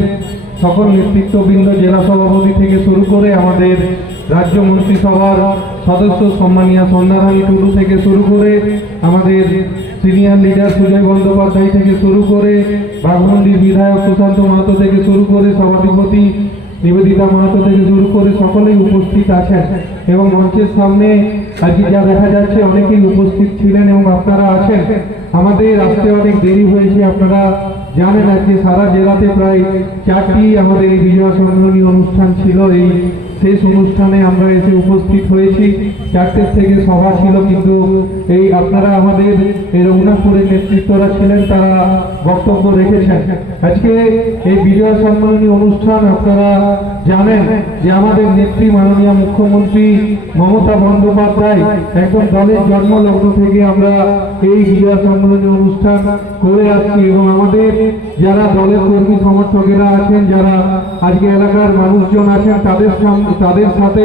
সকল নেতৃত্ববৃন্দ, জেলা সভাপতি থেকে শুরু করে আমাদের রাজ্য মন্ত্রিসভার সদস্য সম্মানীয় সন্ধ্যারানী টুডু থেকে শুরু করে আমাদের সিনিয়র লিডার সুজয় বন্দ্যোপাধ্যায় থেকে শুরু করে বাঘমুন্ডির বিধায়ক সুশান্ত মাহাতো থেকে শুরু করে সভাধিপতি নিবেদিতা মাহাতো থেকে শুরু করে সকলেই উপস্থিত আছেন এবং মঞ্চের সামনে আজকে যা দেখা যাচ্ছে অনেকেই উপস্থিত ছিলেন এবং আপনারা আছেন। আমাদের আসতে অনেক দেরি হয়েছে, আপনারা জানেন আজকে সারা জেলাতে প্রায় 4টি আমাদের এই বিজয়া সম্মেলনী অনুষ্ঠান ছিল। এই শেষ অনুষ্ঠানে আমরা এসে উপস্থিত হয়েছি। 4টে থেকে সভা ছিল, কিন্তু এই আপনারা আমাদের এই রঘুনাথপুরের নেতৃত্বরা ছিলেন, তারা বক্তব্য রেখেছেন। আজকে এই বিজয়া সম্মেলনী অনুষ্ঠান আপনারা জানেন যে আমাদের নেত্রী মাননীয় মুখ্যমন্ত্রী মমতা বন্দ্যোপাধ্যায় একদম দলের জন্মলগ্ন থেকে আমরা এই বিজয়া সম্মেলনী অনুষ্ঠান করে আসছি এবং আমাদের যারা দলের কর্মী সমর্থকেরা আছেন, যারা আজকে এলাকার মানুষজন আছেন, তাদের সাথে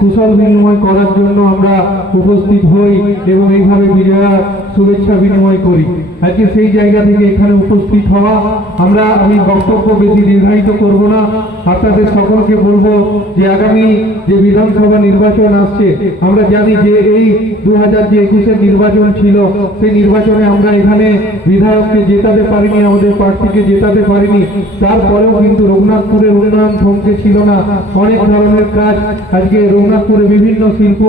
কুশল বিনিময় করার জন্য আমরা উপস্থিত হই এবং এইভাবে বিজয়া শুভেচ্ছা বিনিময় করি। আজকে সেই জায়গা থেকে এখানে উপস্থিত হওয়া, আমি বক্তব্য বেশি দীর্ঘায়িত করব না। আপনাদের সকলকে বলবো যে আগামী যে বিধানসভা নির্বাচন আসছে, আমরা জানি যে এই 2021-এর নির্বাচন ছিল, সেই নির্বাচনে আমরা এখানে বিধায়ককে জেতাতে পারিনি, আমাদের প্রার্থীকে জেতাতে পারিনি। তারপরেও কিন্তু রঘুনাথপুরের উন্নয়ন থমকে ছিল না। অনেক ধরনের কাজ আজকে রঘুনাথপুরে বিভিন্ন শিল্প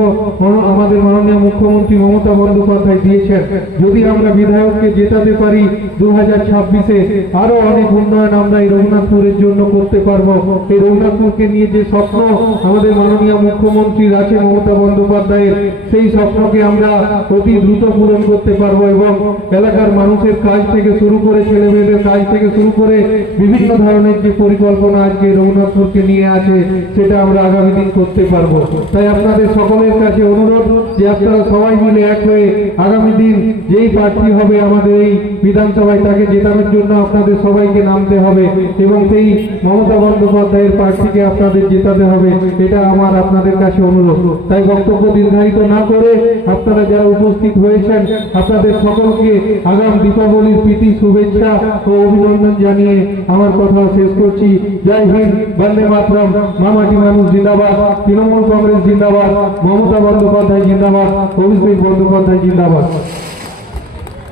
আমাদের মাননীয় মুখ্যমন্ত্রী মমতা বন্দ্যোপাধ্যায় দিয়েছেন। যদি আমরা বিধায়ককে জেতাতে পারি 2026-এ, আরো অনেক উন্নয়ন আমরা এই রঘুনাথপুরের জন্য করতে পারবো। এই রঘুনাথপুরকে নিয়ে যে স্বপ্ন আমাদের মাননীয় মুখ্যমন্ত্রীর আছে মমতা বন্দ্যোপাধ্যায়ের, সেই স্বপ্নকে আমরা অতি দ্রুত পূরণ করতে পারবো এবং এলাকার মানুষের কাজ থেকে শুরু করে ছেলেমেয়েদের কাজ থেকে শুরু করে বিভিন্ন ধরনের যে পরিকল্পনা আজকে রঘুনাথপুরকে নিয়ে আছে, সেটা আমরা আগামী দিন করতে পারবো। তাই আপনাদের সকলের কাছে অনুরোধ যে আপনারা সবাই মিলে এক হয়ে আগামী দিন যেই প্রার্থী হবে আমাদের এই বিধানসভায়, তাকে জেতানোর জন্য আপনাদের সবাইকে নামতে হবে এবং সেই মমতা বন্দ্যোপাধ্যায়ের প্রার্থীকে আপনাদের জেতাতে হবে। এটা আমার আপনাদের কাছে অনুরোধ। তাই বক্তব্য দীর্ঘায়িত না করে আপনারা যারা উপস্থিত হয়েছেন, আপনাদের সকলকে আগাম দীপাবলির প্রীতি শুভেচ্ছা ও অভিনন্দন জানিয়ে আমার কথা শেষ করছি। জয় হিন্দ, বন্দে মাতরম, মামাটি মানুষ জিন্দাবাদ, তৃণমূল কংগ্রেস জিন্দাবাদ, মমতা বন্দ্যোপাধ্যায় জিন্দাবাদ, অভিষেক বন্দ্যোপাধ্যায় জিন্দাবাদ।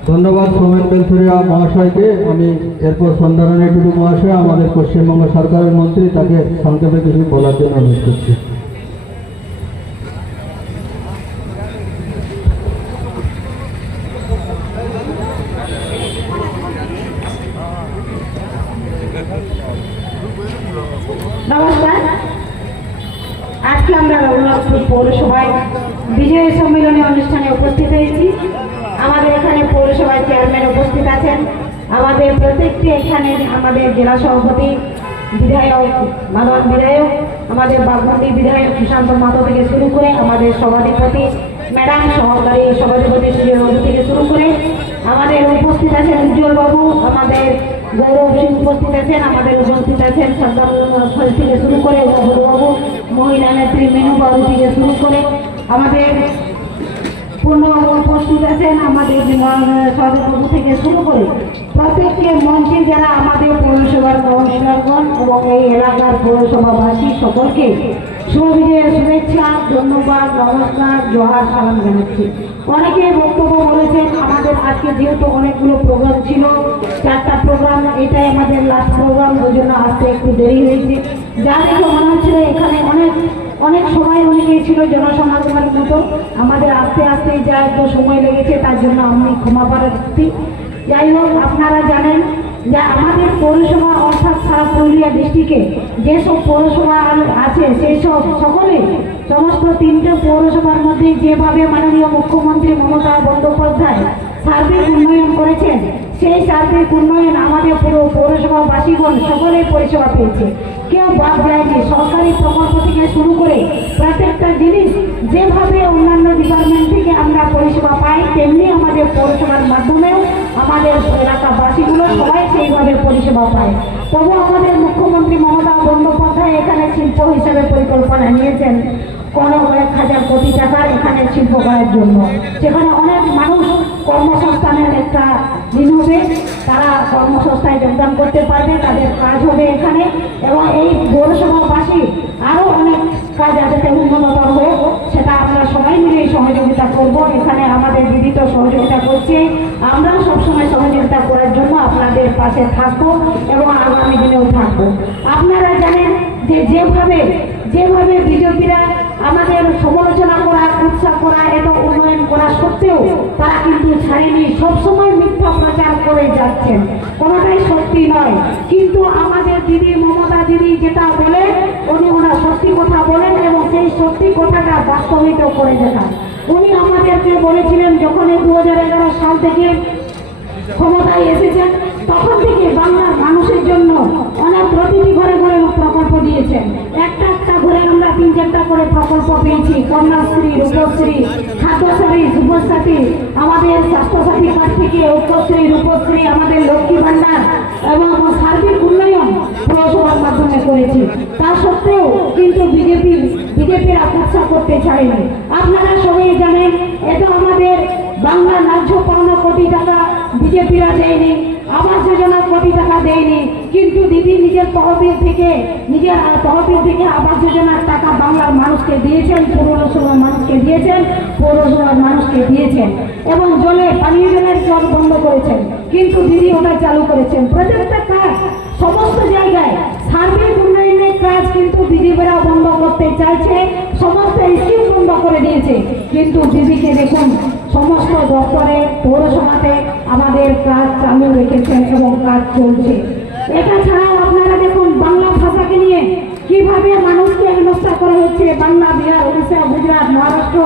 ধন্যবাদ সমেত বেলফেরিয়া মহাশয়কে। আমি এরপর সন্ধ্যারানী টুডু মহাশয় আমাদের পশ্চিমবঙ্গ সরকারের মন্ত্রী, তাকে সংক্ষেপে কিছু বলার জন্য অনুরোধ করছি। নমস্কার। আজকে আমরা রঘুনাথপুর পৌরসভায় বিজয় সম্মেলনী অনুষ্ঠানে উপস্থিত হয়েছি। আমাদের এখানে পৌরসভার চেয়ারম্যান উপস্থিত আছেন, আমাদের প্রত্যেকটি এখানে আমাদের জেলা সভাপতি বিধায়ক মানব বিধায়ক, আমাদের বাঘমুন্ডি বিধায়ক সুশান্ত মাহাতো থেকে শুরু করে আমাদের সভাধিপতি ম্যাডাম, সহকারী সভাধিপতি সুজয়বাবু থেকে শুরু করে আমাদের উপস্থিত আছেন উজ্জ্বল বাবু, আমাদের গৌরব সিং উপস্থিত আছেন, আমাদের উপস্থিত আছেন সর্দার থেকে শুরু করে বাবু, মহিলা নেত্রী মেনু বাবু থেকে শুরু করে আমাদের পূর্ণ উপস্থিত আছেন আমাদের সদস্যবাবু থেকে শুরু করে প্রত্যেককে মঞ্চে যারা আমাদের পৌরসভার কাউন্সিলরগণ এবং এই এলাকার পৌরসভাবাসী সকলকে শুভ বিজয়ের শুভেচ্ছা, ধন্যবাদ, নমস্কার, জোহার, সালাম জানাচ্ছি। অনেকে বক্তব্য বলেছেন। আমাদের আজকে যেহেতু অনেকগুলো প্রোগ্রাম ছিল, 4টা প্রোগ্রাম, এটাই আমাদের লাস্ট প্রোগ্রাম, ওই জন্য আসতে একটু দেরি হয়েছে। যা দেখে মনে হচ্ছিল এখানে অনেক সময় অনেকেই ছিল জনসমাগমের মতো, আমাদের আস্তে আস্তে যা একটু সময় লেগেছে, তার জন্য আমি ক্ষমা প্রার্থী। যাই হোক, আপনারা জানেন যে আমাদের পৌরসভা অর্থাৎ সারা পুরুলিয়া ডিস্ট্রিক্টে যেসব পৌরসভা আছে সেই সব সকলে সমস্ত 3টে পৌরসভার মধ্যে যেভাবে মাননীয় মুখ্যমন্ত্রী মমতা বন্দ্যোপাধ্যায় সার্বিক উন্নয়ন করেছেন, সেই সার্বিক উন্নয়ন আমাদের পুরো পৌরসভাবাসীগণ সকলেই পরিষেবা পেয়েছে, কেউ বাদ যায়নি। সরকারি প্রকল্প থেকে শুরু করে প্রত্যেকটা জিনিস যেভাবে অন্যান্য ডিপার্টমেন্ট থেকে আমরা পরিষেবা পাই, তেমনি আমাদের পৌরসভার মাধ্যমেও আমাদের এলাকাবাসীগুলো সবাই সেইভাবে পরিষেবা পায়। তবু আমাদের মুখ্যমন্ত্রী মমতা বন্দ্যোপাধ্যায় এখানে শিল্প হিসাবে পরিকল্পনা নিয়েছেন কোনো 1,000 কোটি টাকার এখানে শিল্প করার জন্য, সেখানে অনেক মানুষ কর্মসংস্থানের একটা দিন হবে, তারা কর্মসংস্থায় যোগদান করতে পারবে, তাদের কাজ হবে এখানে। এবং এই পৌরসভাবাসী আরও অনেক কাজ যাতে উন্নততর হোক সেটা আমরা সবাই মিলে সহযোগিতা করব। এখানে আমাদের দিদি তো সহযোগিতা করছে, আমরাও সবসময় সহযোগিতা করার জন্য আপনাদের পাশে থাকবো এবং আগামী দিনেও থাকবো। আপনারা জানেন যে যেভাবে বিজেপিরা আমাদের সমালোচনা করা, উৎসাহ করা, এত উন্নয়ন করা সত্ত্বেও তারা কিন্তু ছাড়েনি, সবসময় মিথ্যা প্রচার করে যাচ্ছেন, কোনোটাই সত্যি নয়। কিন্তু আমাদের দিদি মমতা দিদি যেটা বলেন উনি ওনার সত্যি কথা বলেন এবং সেই সত্যি কথাটা বাস্তবিত করে দেখান। উনি আমাদেরকে বলেছিলেন যখন 2011 সাল থেকে ক্ষমতায় এসেছেন তখন থেকে বাংলার মানুষের জন্য অনেক প্রতিটি ঘরে ঘরে প্রকল্প দিয়েছেন। একটা ঘরে আমরা 3-4টা করে প্রকল্প পেয়েছি, কন্যাশ্রী, রূপশ্রী, খাদ্যশ্রী, যুবসাথী, আমাদের স্বাস্থ্যসাথী কার্ড থেকে উপশ্রী, রূপশ্রী, আমাদের লক্ষ্মী ভান্ডার এবং সার্বিক উন্নয়ন পৌরসভার মাধ্যমে করেছি। তা সত্ত্বেও কিন্তু বিজেপিরা উৎসাহ করতে চায়নি। আপনারা সবাই জানেন এটা আমাদের বাংলা ন্যায্য পাওনা কোটি টাকা বিজেপিরা দেয়নি, আবাস যোজনা কোটি টাকা দেয়নি, কিন্তু দিদি নিজের তহবিল থেকে আবাস যোজনার টাকা বাংলার মানুষকে দিয়েছেন, পৌরসভার মানুষকে দিয়েছেন, পৌরসভার মানুষকে দিয়েছেন এবং পানীয় জলের জল বন্ধ করেছেন, কিন্তু দিদি ওটা চালু করেছেন। প্রত্যেকটা কাজ সমস্ত জায়গায় সার্বিক উন্নয়নের কাজ কিন্তু বিজেপিরা বন্ধ করতে চাইছে, সমস্ত স্কিম বন্ধ করে দিয়েছে। কিন্তু দিদিকে দেখুন সমস্ত দপ্তরে পৌরসভাতে আমাদের কাজ চালু রেখেছেন এবং কাজ চলছে। এটা ছাড়াও আপনারা দেখুন বাংলা ভাষাকে নিয়ে কিভাবে মানুষকে হেনস্থা করা হচ্ছে, বাংলা, বিহার, উড়িষ্যা, গুজরাট, মহারাষ্ট্র,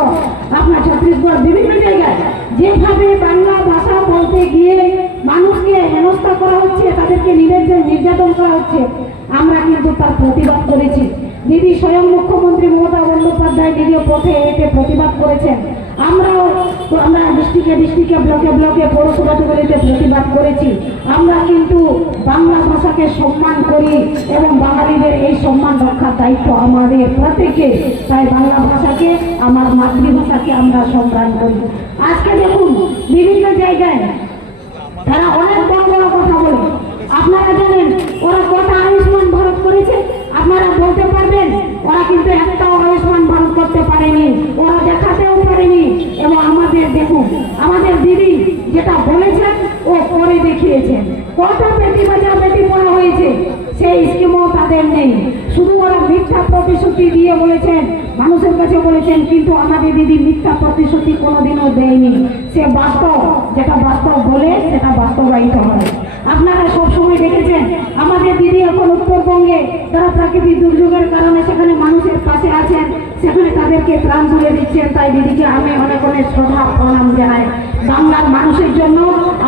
আপনার ছত্তিশগড়, বিভিন্ন জায়গায় যেভাবে বাংলা ভাষা বলতে গিয়ে মানুষকে হেনস্থা করা হচ্ছে, তাদেরকে নির্যাতন করা হচ্ছে, আমরা কিন্তু তার প্রতিবাদ করেছি। দিদি স্বয়ং মুখ্যমন্ত্রী মমতা বন্দ্যোপাধ্যায় দিদিও পথে এতে প্রতিবাদ করেছেন। আমরা ডিস্ট্রিক্টে ব্লকে পৌরসভাগুলিতে প্রতিবাদ করেছি। আমরা কিন্তু বাংলা ভাষাকে সম্মান করি এবং বাঙালিদের এই সম্মান রক্ষার দায়িত্ব আমাদের প্রত্যেকে। তাই বাংলা ভাষাকে, আমার মাতৃভাষাকে আমরা সম্মান করি। আজকে দেখুন বিভিন্ন জায়গায় তারা অনেক বড় বড় কথা বলে। আপনারা জানেন ওরা কটা আয়ুষ্মান ভারত করেছে? আপনারা বলতে পারবেন? ওরা কিন্তু একটাও আয়ুষ্মান ভারত করতে পারেনি, ওরা দেখাতেও পারেনি। এবং আমাদের দেখুন আমাদের দিদি যেটা বলেছেন ও করে দেখিয়েছেন। কত বেটি বাঁচাও বেটি পড়া হয়েছে, সেই স্কিমও তাদের নেই। শুধু ওরা মিথ্যা প্রতিশ্রুতি দিয়ে বলেছেন, মানুষের কাছে বলেছেন, কিন্তু আমাদের দিদি মিথ্যা প্রতিশ্রুতি কোনোদিনও দেয়নি। সে বাস্তব, যেটা বাস্তব বলে সেটা বাস্তবায়িত হয়। আপনারা সবসময় দেখেছেন আমাদের দিদি এখন উত্তরবঙ্গে যারা প্রাকৃতিক দুর্যোগের কারণে সেখানে মানুষের পাশে আছেন, সেখানে তাদেরকে ত্রাণ তুলে দিচ্ছেন। তাই দিদিকে আমি অনেক অনেক শ্রদ্ধা প্রণাম জানাই। বাংলার মানুষের জন্য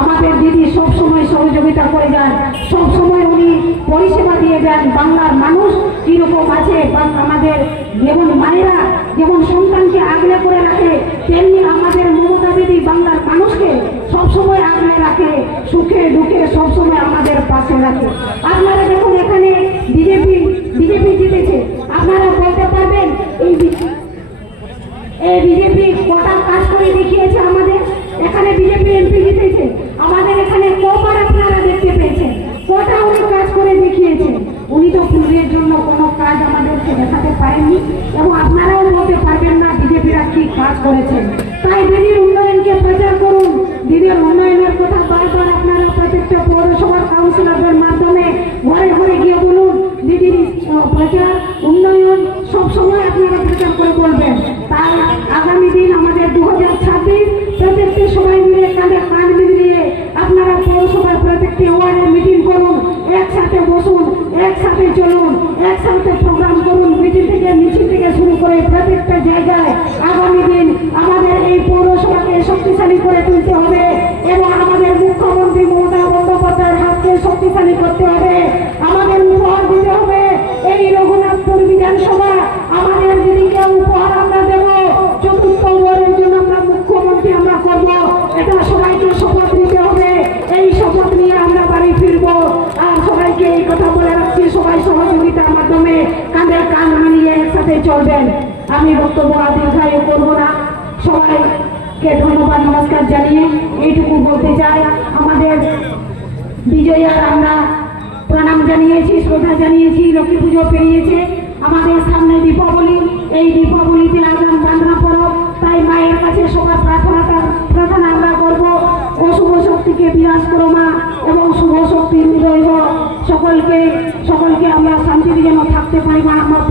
আমাদের দিদি সবসময় সহযোগিতা করে যান, সবসময় উনি পরিষেবা দিয়ে যান। বাংলার মানুষ কিরকম আছে, আমাদের যেমন মায়েরা যেমন সন্তানকে আগলে করে রাখে, তেমনি আমাদের মমতা দিদি বাংলার মানুষকে সবসময় আগলে রাখে, সুখে দুঃখে সবসময় আমাদের পাশে রাখে। আপনারা দেখুন এখানে বিজেপি জিতেছে, আপনারা বলতে পারবেন এই বিজেপি কটা কাজ করে দেখিয়েছে আমাদের? এখানে বিজেপি এমপি জিতেছে, আমাদের এখানে কবার আপনারা দেখতে পেয়েছেন? কটা উনি কাজ করে দেখিয়েছেন? উনি তো পুরের জন্য কোনো কাজ আমাদেরকে দেখাতে পারেননি এবং আপনারাও বলতে পারবেন না বিজেপিরা কি কাজ করেছেন। তাই দিদির উন্নয়নকে প্রচার করুন, দিদির উন্নয়নের কথা বারবার আপনারা প্রত্যেকটা পৌরসভার কাউন্সিলরদের মাধ্যমে ঘরে ঘরে গিয়ে বলুন। দিদির প্রচার উন্নয়ন সবসময় আপনারা প্রচার করে বলবেন। তাই আগামী দিন আমাদের 2026 প্রত্যেকটি সবাই মিলে কাঁধে কাঁধ মিলিয়ে আপনারা পৌরসভার প্রত্যেকটি ওয়ার্ডে মিটিং একসাথে চলুন, একসাথে প্রোগ্রাম করুন, মিটিং থেকে মিছিল থেকে শুরু করে প্রত্যেকটা জায়গায় আগামী দিন আমাদের এই পৌরসভাকে শক্তিশালী করে তুলতে হবে এবং আমাদের মুখ্যমন্ত্রী মমতা বন্দ্যোপাধ্যায়ের হাতকে শক্তিশালী করতে হবে। আমাদের উপহার দিতে হবে এই রঘুনাথপুর বিধানসভা, আমাদের দিদিকে উপহার আমরা দেব। চতুর্থ ওয়ার্ডের জন্য আমরা মুখ্যমন্ত্রী আমরা করব, এটা সবাইকে শপথ নিতে হবে। এই শপথ নিয়ে আমরা বাড়ি ফিরবো। আর সবাইকে এই কথা বলে রাখছি, সবাই সহযোগিতার মাধ্যমে কাঁধে কাঁধ মিলিয়ে একসাথে চলবেন। আমি বক্তব্য দীর্ঘায়ু করবো না, সবাইকে ধন্যবাদ নমস্কার জানিয়ে এইটুকু বলতে চাই, আমাদের বিজয়ার আমরা প্রণাম জানিয়েছি, শ্রদ্ধা জানিয়েছি। লক্ষ্মী পুজো পেরিয়েছে, আমাদের সামনে দীপাবলি, এই দীপাবলিতে আগাম বান্ধনা পরব, তাই মায়ের কাছে সবার প্রার্থনা আমরা করব, অশুভ শক্তিকে বিনাশ করো মা এবং শুভ শক্তির উদয় হোক। সকলকে আমরা শান্তিতে যেন থাকতে পারি মা। আমার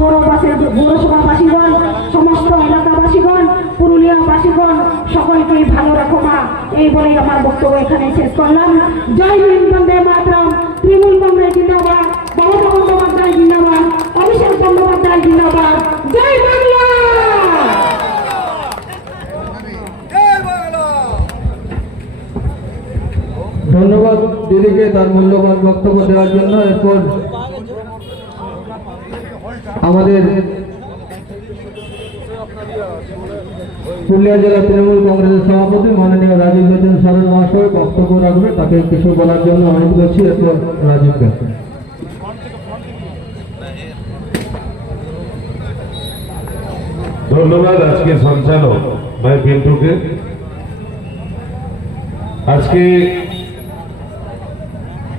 পৌরসভাবাসীগণ, সমস্ত এলাকাবাসীগণ, পুরুলিয়াবাসীগণ সকলকে ভালো রাখো মা। এই বলেই আমার বক্তব্য এখানে শেষ করলাম। জয় হিন্দ, বন্দে মাতরম। তৃণমূল কংগ্রেস জিন্দাবাদ, মমতা বন্দ্যোপাধ্যায় জিন্দাবাদ, অভিষেক বন্দ্যোপাধ্যায় জিন্দাবাদ। জয় বাংলা। ধন্যবাদ দিদিকে তার মূল্যবান বক্তব্য দেওয়ার জন্য। এরপর আমাদের পুরুলিয়া জেলা তৃণমূল কংগ্রেসের সভাপতি মাননীয় রাজীব লোচন সরণ মহাশয় বক্তব্য রাখবে, তাকে কিছু বলার জন্য অনুরোধ করছি। এরপর রাজীবকে। ধন্যবাদ আজকে সঞ্চালক ভাই পিন্টুকে। আজকে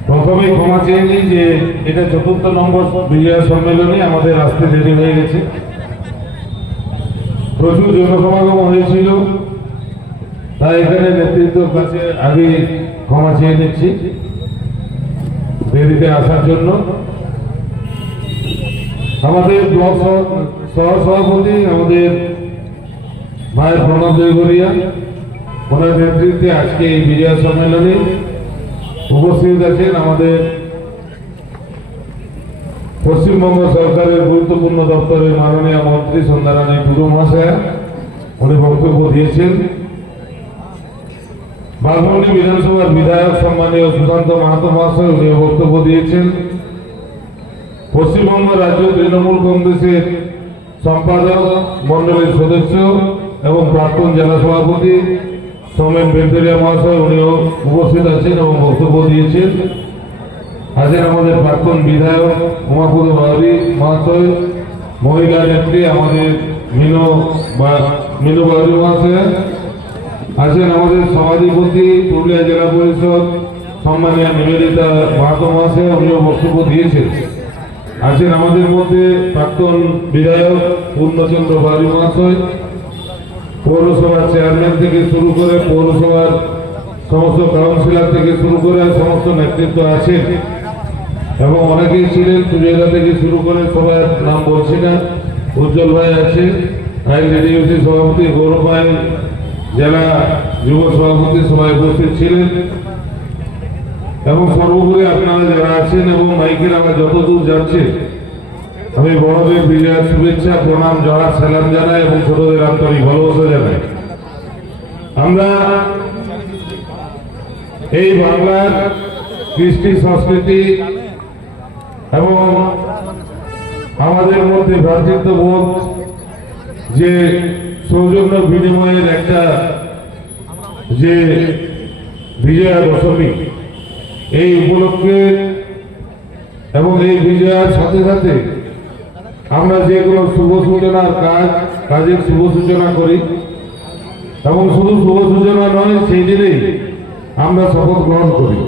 প্রথমেই ক্ষমা চেয়ে নিই যে এটা ৪র্থ নম্বর বিজয়া সম্মেলনে আমাদের আসতে দেরি হয়ে গেছে, প্রচুর জনসমাগম হয়েছিল, তাই এখানে নেতৃত্বের কাছে আগে ক্ষমা চেয়ে নিচ্ছি দেরিতে আসার জন্য। আমাদের ব্লক সহসভাপতি আমাদের ভাই প্রণব দেবরিয়া, ওনার নেতৃত্বে আজকে এই বিজয়া সম্মেলনে উপস্থিত আছেন আমাদের পশ্চিমবঙ্গ সরকারের গুরুত্বপূর্ণ দপ্তরের মাননীয় মন্ত্রী সন্ধ্যারানী টুডু মহাশয়া, উনি বক্তব্য দিয়েছেন। বাঘমুন্ডি বিধানসভার বিধায়ক সম্মানীয় সুশান্ত মাহাতো মহাশয়, উনি বক্তব্য দিয়েছেন। পশ্চিমবঙ্গ রাজ্য তৃণমূল কংগ্রেসের সম্পাদক মন্ডলীর সদস্য এবং প্রাক্তন জেলা সভাপতি সোমেন বেলবেরিয়া মহাশয়, উনিও উপস্থিত আছেন এবং বক্তব্য দিয়েছেন। আছেন আমাদের প্রাক্তন বিধায়ক উমাপদ বাউরি মহাশয়, মহিলা নেত্রী আমাদের মিনু বাউরি মহাশয়, আছেন আমাদের সভাধিপতি পুরুলিয়া জেলা পরিষদ সম্মানীয় নিবেদিতা মাহাতো মহাশয়, উনিও বক্তব্য দিয়েছেন। আছেন আমাদের মধ্যে প্রাক্তন বিধায়ক পূর্ণচন্দ্র বাউরি মহাশয়, পৌরসভার চেয়ারম্যান থেকে শুরু করে পৌরসভার সমস্ত কাউন্সিলর থেকে শুরু করে সমস্ত নেতৃত্ব আছেন এবং অনেকেই ছিলেন, সুজয়দা থেকে শুরু করে সবাই নাম বলছি না, উজ্জ্বল ভাই আছে, আইনজীবী সভাপতি গৌরব ভাই, জেলা যুব সভাপতি সবাই উপস্থিত ছিলেন এবং সর্বোপরি আপনারা যারা আছেন এবং মাইকের আমার যতদূর যাচ্ছে, আমি বড়দের বিজয়ের শুভেচ্ছা প্রণাম জড়া সালাম জানাই এবং ছোটদের আন্তরিক ভালোবাসা জানাই। আমরা এই বাংলার কৃষ্টি সংস্কৃতি এবং আমাদের মধ্যে ভ্রাতৃত্ববোধ যে সৌজন্য বিনিময়ের একটা যে বিজয়া দশমী, এই উপলক্ষে এবং এই বিজয়ার সাথে সাথে আমরা যে কোনো শুভ সূচনার কাজের শুভ সূচনা করি এবং শুধু শুভ সূচনা নয়, সেই দিনেই আমরা শপথ গ্রহণ করি।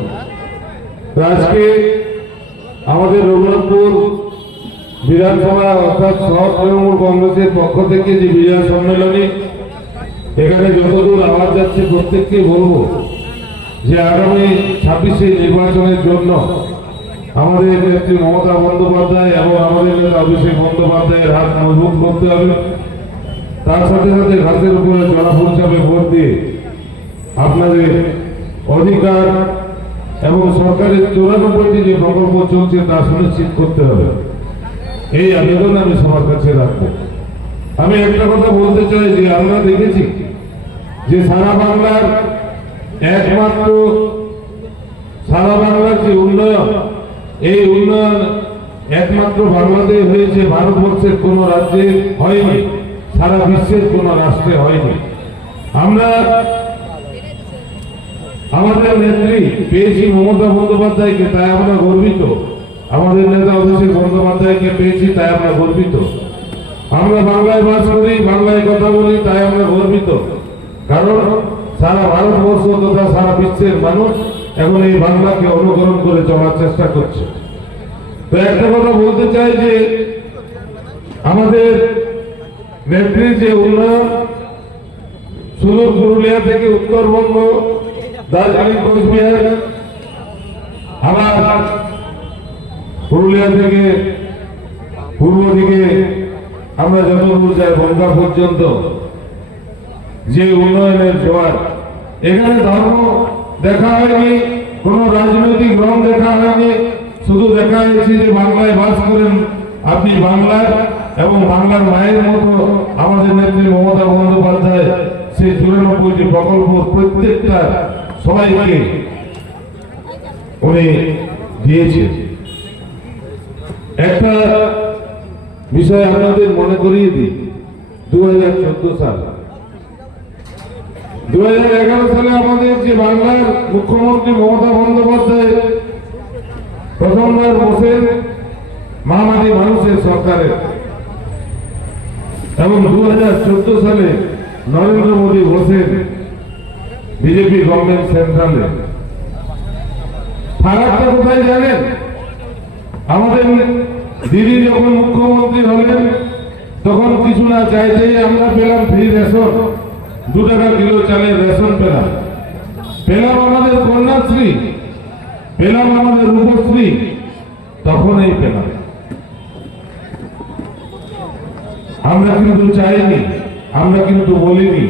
আজকে আমাদের রঘুনাথপুর বিধানসভা অর্থাৎ শহর তৃণমূল কংগ্রেসের পক্ষ থেকে যে বিজয়া সম্মেলনী, এখানে যতদূর আওয়াজ যাচ্ছে প্রত্যেককে বলবো যে আগামী 26শে নির্বাচনের জন্য আমাদের নেত্রী মমতা বন্দ্যোপাধ্যায় এবং আমাদের নেতা অভিষেক বন্দ্যোপাধ্যায়ের হাত মজবুত করতে হবে। তার সাথে সাথে ঘাসের উপরে জনপুর চাপে ভোট দিয়ে আপনাদের অধিকার এবং সরকারের 94টি যে প্রকল্প চলছে তা সুনিশ্চিত করতে হবে। এই আবেদন আমি সবার কাছে রাখবো। আমি একটা কথা বলতে চাই যে আমরা দেখেছি যে সারা বাংলার যে উন্নয়ন, এই উন্নয়ন একমাত্র বাংলাদেশ হয়েছে, ভারতবর্ষের কোন রাজ্যে হয়নি, সারা বিশ্বের কোন রাষ্ট্রে হয়নি। আমরা আমাদের নেত্রী পেয়েছি মমতা বন্দ্যোপাধ্যায়কে, তাই আমরা গর্বিত। আমাদের নেতা অভিষেক বন্দ্যোপাধ্যায়কে পেয়েছি, তাই আমরা গর্বিত। আমরা বাংলায় বাস করি, বাংলায় কথা বলি, তাই আমরা গর্বিত। কারণ সারা ভারতবর্ষ তথা সারা বিশ্বের মানুষ এখন এই বাংলাকে অনুকরণ করে চলার চেষ্টা করছে। তো একটা কথা বলতে চাই যে আমাদের নেত্রীর যে উন্নয়ন, শুধু পুরুলিয়া থেকে উত্তরবঙ্গ, দার্জিলিং, কোচবিহার, আবার পুরুলিয়া থেকে পূর্ব দিকে আমরা যতদূর যাই বনগা পর্যন্ত যে উন্নয়নের জোয়ার, এখানে ধর্ম দেখা হয়নি, কোন রাজনৈতিক রং দেখা হয়নি, শুধু দেখা হয়েছে যে বাংলায় বাস করেন আপনি বাংলার, এবং বাংলার মায়ের মতো আমাদের নেত্রী মমতা বন্দ্যোপাধ্যায় সেই 94টি প্রকল্প প্রত্যেকটা সবাইকে উনি দিয়েছে। একটা বিষয় আপনাদের মনে করিয়ে দিই, 2014 সাল, 2011 সালে আমাদের যে বাংলার মুখ্যমন্ত্রী মমতা বন্দ্যোপাধ্যায় প্রথমবার বসেন মহামারী মানুষের সরকারে, এবং 2014 সালে নরেন্দ্র মোদী বসেন বিজেপি গভর্নমেন্ট সেন্ট্রালে। ফারাকটা কোথায় জানেন? আমাদের দিদি যখন মুখ্যমন্ত্রী হলেন তখন কিছু না চাইতেই আমরা পেলাম ফ্রি রেশন, 2 টাকা কিলো চালের রেশন পেলাম, পেলাম আমাদের কন্যাশ্রী, পেলাম আমাদের রূপশ্রী, তখন এই পেলাম। আমরা কিন্তু চাইনি, আমরা কিন্তু বলিনি।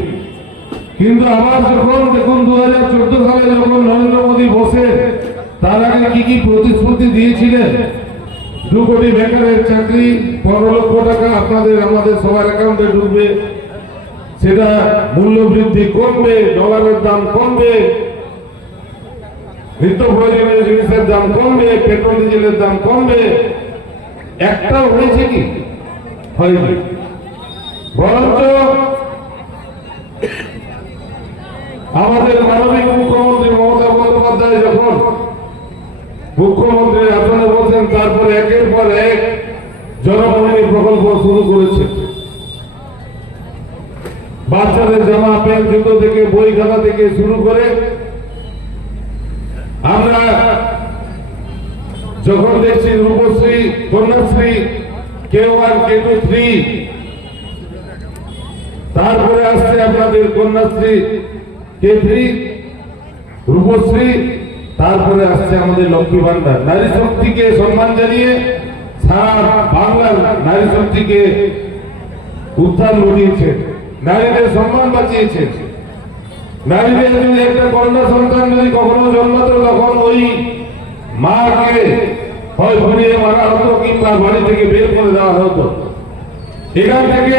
কিন্তু আবার যখন দেখুন 2014 সালে যখন নরেন্দ্র মোদী বসে, তার আগে কি কি প্রতিশ্রুতি দিয়েছিলেন? 2 কোটি বেকারের চাকরি, 15 লক্ষ টাকা আপনাদের আমাদের সবার অ্যাকাউন্টে ঢুকবে, সেটা মূল্য বৃদ্ধি কমবে, ডলারের দাম কমবে, নিত্য প্রয়োজনীয় জিনিসের দাম কমবে, পেট্রোল ডিজেলের দাম কমবে। একটাও হয়েছে কি? হয়নি। বরঞ্চ আমাদের মাননীয় মুখ্যমন্ত্রী মমতা বন্দ্যোপাধ্যায় যখন মুখ্যমন্ত্রীর আসনে বসেন, তারপরে একের পর এক জনমন্ত্রী প্রকল্প শুরু করেছে। বাচ্চাদের জামা প্যান্ট জুতো থেকে বই খাতা থেকে শুরু করে আমরা যখন দেখছি রূপশ্রী, কন্যাশ্রী, K1, K2, 3, তারপরে আসছে আপনাদের কন্যাশ্রী, K3, রূপশ্রী, তারপরে আসছে আমাদের লক্ষ্মী ভান্ডার। নারী শক্তিকে সম্মান জানিয়ে সারা বাংলার নারী শক্তিকে উত্থান ঘটিয়েছে, নারীদের সম্মান বাঁচিয়েছে। নারীদের যদি একটা কন্যা সন্তান যদি কখনো জন্মাতো, তখন ওই মাকে হয় ঘুরিয়ে মারা হতো কিংবা বাড়ি থেকে বের করে দেওয়া হতো। এখান থেকে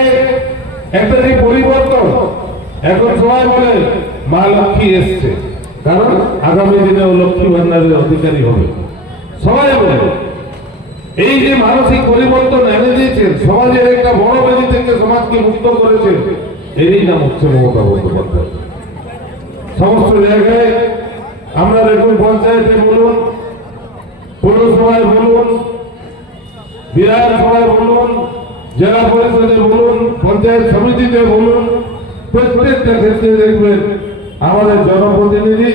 একটা যে পরিবর্তন, এখন সবাই বলে মা লক্ষ্মী এসছে, কারণ আগামী দিনে ও লক্ষ্মী ভান্ডারের অধিকারী হবে। সবাই বলে এই যে মানসিক পরিবর্তন এনে দিয়েছেন, সমাজের একটা বড় বেদি থেকে সমাজকে মুক্ত করেছেন, এরই নাম হচ্ছে মমতা বন্দ্যোপাধ্যায়। সমস্ত জায়গায় আমরা দেখুন, পঞ্চায়েতে বলুন, পৌরসভায় বলুন, বিধানসভায় বলুন, জেলা পরিষদে বলুন, পঞ্চায়েত সমিতিতে বলুন, প্রত্যেকটা ক্ষেত্রে দেখবেন আমাদের জনপ্রতিনিধি,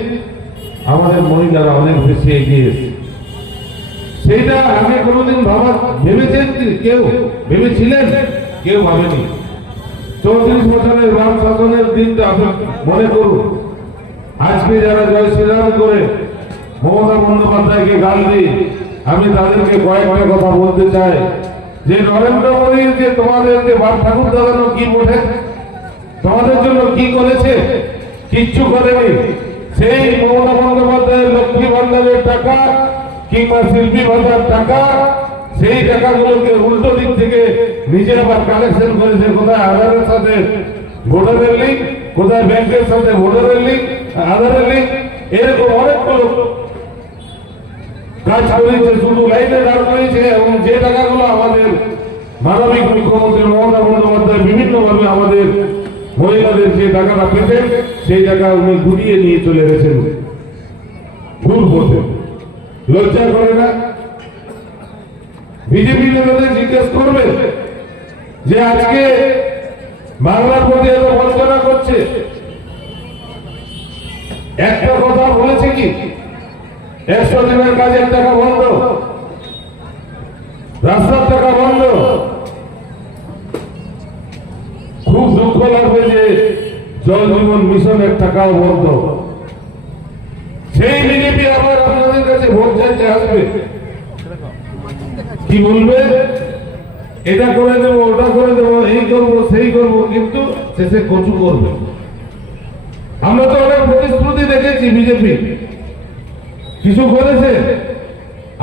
আমাদের মহিলারা অনেক বেশি এগিয়ে এসেছে। সেইটা আগে কোনোদিন ভেবেছেন কেউ? ভেবেছিলেন? কেউ ভাবেনি। 34 বছরের বাম শাসনের দিনটা আপনি মনে করুন। আজকে যারা জয় শ্রীরাম করে মমতা বন্দ্যোপাধ্যায়কে গাল দিই, আমি তাদেরকে কয়েকটা কথা বলতে চাই যে নরেন্দ্র মোদীর যে তোমাদেরকে বাপ ঠাকুর দাদানো কি মোটে তোমাদের জন্য কি করেছে? কিচ্ছু করেনি। সেই মমতা বন্দ্যোপাধ্যায়ের লক্ষ্মী ভান্ডারের টাকা কিংবা শিল্পী ভাতার টাকা, সেই টাকাগুলোকে উল্টো দিক থেকে নিজে আবার কালেকশন করেছে। কোথায় আধারের সাথে ভোটারের লিঙ্ক, কোথায় ব্যাংকের সাথে ভোটারের লিঙ্ক, আধারের লিঙ্ক, এরকম অনেকগুলো কাজ করেছে, শুধু লাইনে দাঁড় করেছে। এবং যে টাকাগুলো আমাদের মানবিক মুখ্যমন্ত্রী মমতা বন্দ্যোপাধ্যায় বিভিন্নভাবে আমাদের মহিলাদের যে টাকাটা পেতেন, সেই টাকা উনি ঘুরিয়ে নিয়ে চলে গেছেন ভুল পথে। লজ্জা করে না? বিজেপি নেতাদের জিজ্ঞেস করবে যে আজকে বাংলার প্রতি এত বঞ্চনা করছে, একটা কথা বলেছে কি 100 দিনের কাজের টাকা বন্ধ, রাস্তার টাকা বন্ধ? খুব দুঃখ লাগবে যে জল জীবন মিশনের টাকাও বন্ধ। সেই বিজেপি আবার আপনাদের কাছে ভোট চাইতে আসবে, কি বলবে? এটা করে দেবো, ওটা করে দেবো, এই করবো, সেই করবো, কিন্তু শেষে কচু করবে। আমরা তো অনেক প্রতিশ্রুতি দেখেছি বিজেপি, কিছু করেছে?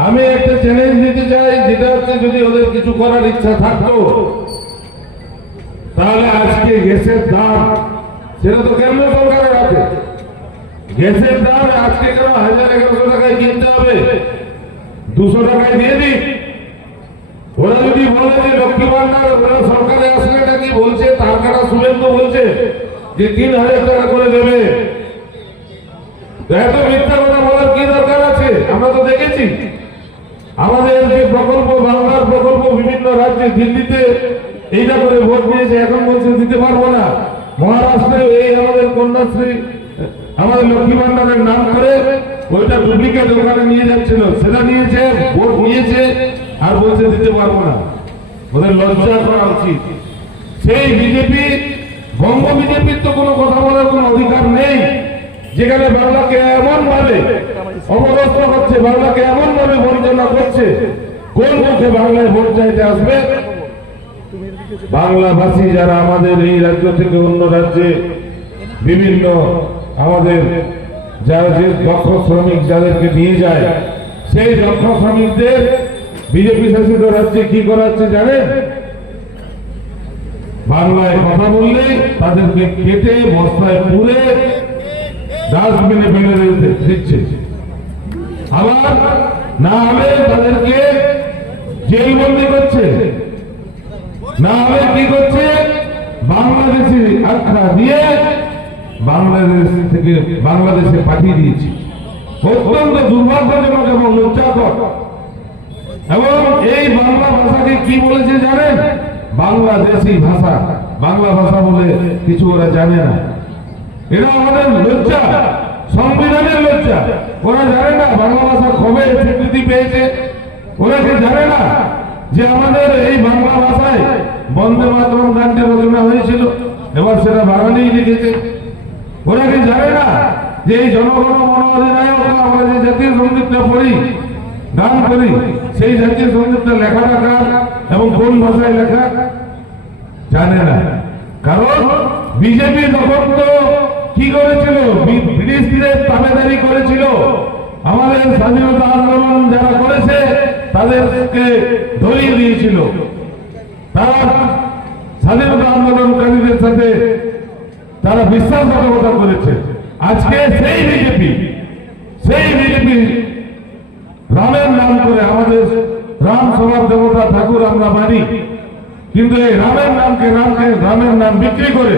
আমি একটা চ্যালেঞ্জ দিতে চাই, যেটা হচ্ছে যদি ওদের কিছু করার ইচ্ছা থাকতো তাহলে আজকে গ্যাসের দাম, সেটা তো কেন্দ্র সরকারের আছে, গ্যাসের দাম আজকে কেন 1000-1100 টাকায় কিনতে হবে? 200 টাকায় দিয়ে দিই। ওরা যদি বলে যে লক্ষ্মী ভান্ডার, ওরা সরকারে আসলে নাকি বলছে, তার কাটা শুভেন্দু বলছে যে 3000 টাকা করে দেবে। এত মিথ্যা কথা বলার কি দরকার আছে? আমরা তো দেখেছি আমাদের যে প্রকল্প, বাংলার প্রকল্প বিভিন্ন রাজ্যে, দিল্লিতে এইটা করে ভোট নিয়েছে, এখন বলছে দিতে পারবো না। মহারাষ্ট্রে এই আমাদের কন্যাশ্রী, আমাদের লক্ষ্মী ভান্ডারের নাম করে ওইটা ডুপ্লিকেট ওখানে নিয়ে যাচ্ছিল, সেটা নিয়েছে, ভোট নিয়েছে, আর বলছে দিতে পারবো না। ওদের লজ্জা করা উচিত। সেই বিজেপি, বঙ্গ বিজেপির তো কোনো কথা বলার কোনো অধিকার নেই, যেখানে বাংলাকে এমন ভাবে অপদস্থ করছে, বাংলাকে এমন ভাবে বঞ্চনা করছে। কোন মুখে বাংলায় ভোট চাইতে আসবে? বাংলাভাষী যারা আমাদের এই রাজ্য থেকে অন্য রাজ্যে বিভিন্ন আমাদের যারা যে দক্ষ শ্রমিক যাদেরকে নিয়ে যায়, সেই দক্ষ শ্রমিকদের বিজেপি শাসিত রাজ্যে কি করাচ্ছে জানেন? বাংলায় কথা বললে তাদেরকে কেটে বস্তায় পুরে ডাস্টবিনে ফেলে দিচ্ছে, আবার না হলে তাদেরকে জেলবন্দি করছে, না হলে কি করছে? বাংলাদেশি আখ্যা দিয়ে বাংলাদেশ থেকে বাংলাদেশে পাঠিয়ে দিয়েছে। অত্যন্ত দুর্ভাগ্যজনক এবং লজ্জাকর। এবং এই বাংলা ভাষাকে কি বলেছে জানেন? বাংলাদেশি ভাষা। বাংলা ভাষা বলে কিছু ওরা জানে না। এরা আমাদের লজ্জা, সংবিধানের লজ্জা। ওরা জানে না বাংলা ভাষা কবে স্বীকৃতি পেয়েছে? ওরা কি জানে না যে আমাদের এই বাংলা ভাষায় বন্দে মাতরম গানটি রচনা হয়েছিল, এবার সেটা বাঙালিই লিখেছে? ওরা কি জানে না যে এই জনগণ মন অধিনায়ক আমরা যে জাতীয় সঙ্গীতটা পড়ি, গান করি, সেই জাতীয় সঙ্গীতটা লেখাটা কার এবং কোন ভাষায় লেখা? জানে না। কারণ বিজেপি তখন তো কি করেছিল? ব্রিটিশদের তাবেদারি করেছিল। আমাদের স্বাধীনতা আন্দোলন যারা করেছে তাদেরকে ধরিয়ে দিয়েছিল। তারা স্বাধীনতা আন্দোলনকারীদের সাথে তারা বিশ্বাসঘাতকতা করেছে। আজকে সেই বিজেপি রামের নাম করে, আমাদের রাম সবার দেবতা ঠাকুর আমরা মানি, কিন্তু এই রামের নাম বিক্রি করে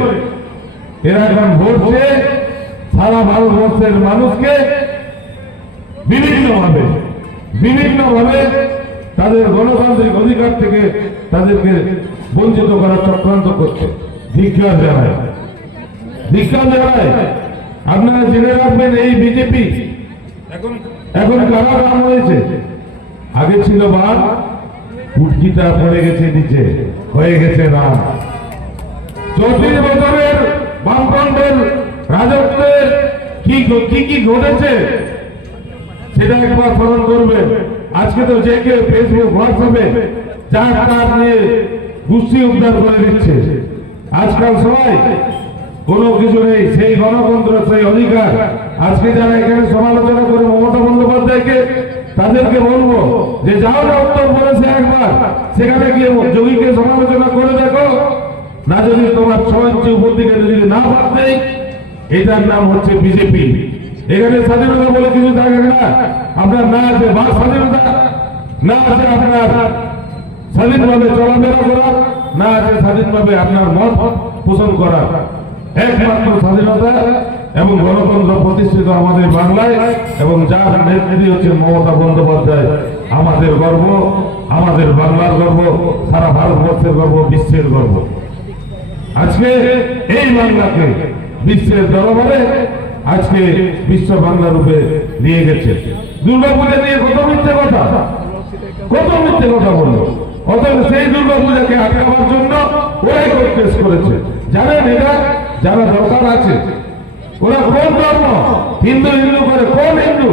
এরা এখন ভোট চেয়ে সারা ভারতবর্ষের মানুষকে বিভিন্নভাবে তাদের গণতান্ত্রিক অধিকার থেকে তাদেরকে বঞ্চিত করার চক্রান্ত করছে। ধিক্কার জানায়। আপনারা জেনে রাখবেন, এই বিজেপি এখন কারা নাম হয়েছে? আগে ছিল বাদ, উটকিটা পড়ে গেছে নিচে, হয়ে গেছে নাম। 34 বছরের বামফ্রন্টের রাজত্বের কি ঘটেছে সেটা একবার স্মরণ করবেন। আজকে তো যে কেউ ফেসবুক, হোয়াটসঅ্যাপে যার নিয়ে গুষ্টি উদ্ধার করে দিচ্ছে। আজকাল সবাই কোনো কিছু নেই। সেই গণতন্ত্র, সেই অধিকার আজকে যারা এখানে সমালোচনা করে মমতা বন্দ্যোপাধ্যায়কে, তাদেরকে বলবো যে যাও না উত্তর প্রদেশে একবার, সেখানে গিয়ে যোগীকে সমালোচনা করে দেখো না। যদি তোমার সহ্য উপদিকে যদি না পারতে, এটার নাম হচ্ছে বিজেপি। এখানে স্বাধীনতা বলে কিছু থাকে না। আপনার না আছে বাক স্বাধীনতা, না আছে আপনার স্বাধীনভাবে চলাফেরা করা, না আছে স্বাধীনভাবে আপনার মত পোষণ করা। একমাত্র স্বাধীনতা এবং গণতন্ত্র প্রতিষ্ঠিত আমাদের বাংলায়, এবং যার নেত্রী হচ্ছে মমতা বন্দ্যোপাধ্যায়। আমাদের গর্ব, আমাদের বাংলার গর্ব, সারা ভারতবর্ষের গর্ব, বিশ্বের গর্ব। আজকে এই বাংলাকে বিশ্বের দরবারে আজকে বিশ্ব বাংলা রূপে নিয়ে গেছে। দুর্গাপূজা নিয়ে কত মিথ্যে কথা, কত মিথ্যে কথা বললো। অতএব সেই দুর্গাপূজাকে আটকাবার জন্য ওরাই কেস করেছে। জানেন এটা যারা দরকার আছে, ওরা কোন ধর্ম? হিন্দু হিন্দু করে, কোন হিন্দু?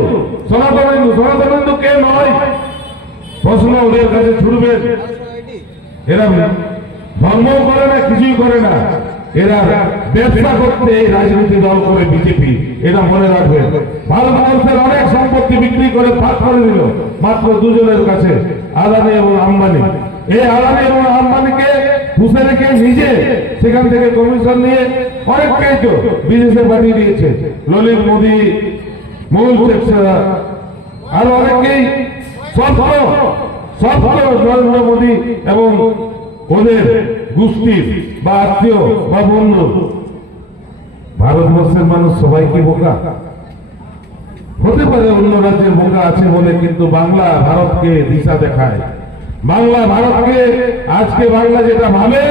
সনাতন হিন্দু। সনাতন হিন্দু কে নয়? প্রশ্ন ওদের কাছে ছুড়বেন। এরা ধর্মও করে না, কিছুই করে না। এরা ব্যবসা করতে এই রাজনীতি দল করে বিজেপি, এটা মনে রাখবেন। ভারতবর্ষের অনেক সম্পত্তি বিক্রি করে ভাগ করে দিল মাত্র দুজনের কাছে, আদানি এবং আম্বানি। এই আদানি এবং আম্বানিকে পুষে রেখে নিজে সেখান থেকে কমিশন নিয়ে অনেককেই তো বিদেশে পাঠিয়ে দিয়েছে। ললিত মোদী, মূল আরো অনেকেই সব নরেন্দ্র মোদী এবং ওদের গোষ্ঠীর বা আত্মীয় বা বন্ধু। ভারতবর্ষের মানুষ সবাই কি বোকা? হতে পারে অন্য রাজ্যের বোকা আছে বলে, কিন্তু বাংলা ভারতকে দিশা দেখায়। বাংলা ভারতকে, আজকে বাংলা যেটা ভাবে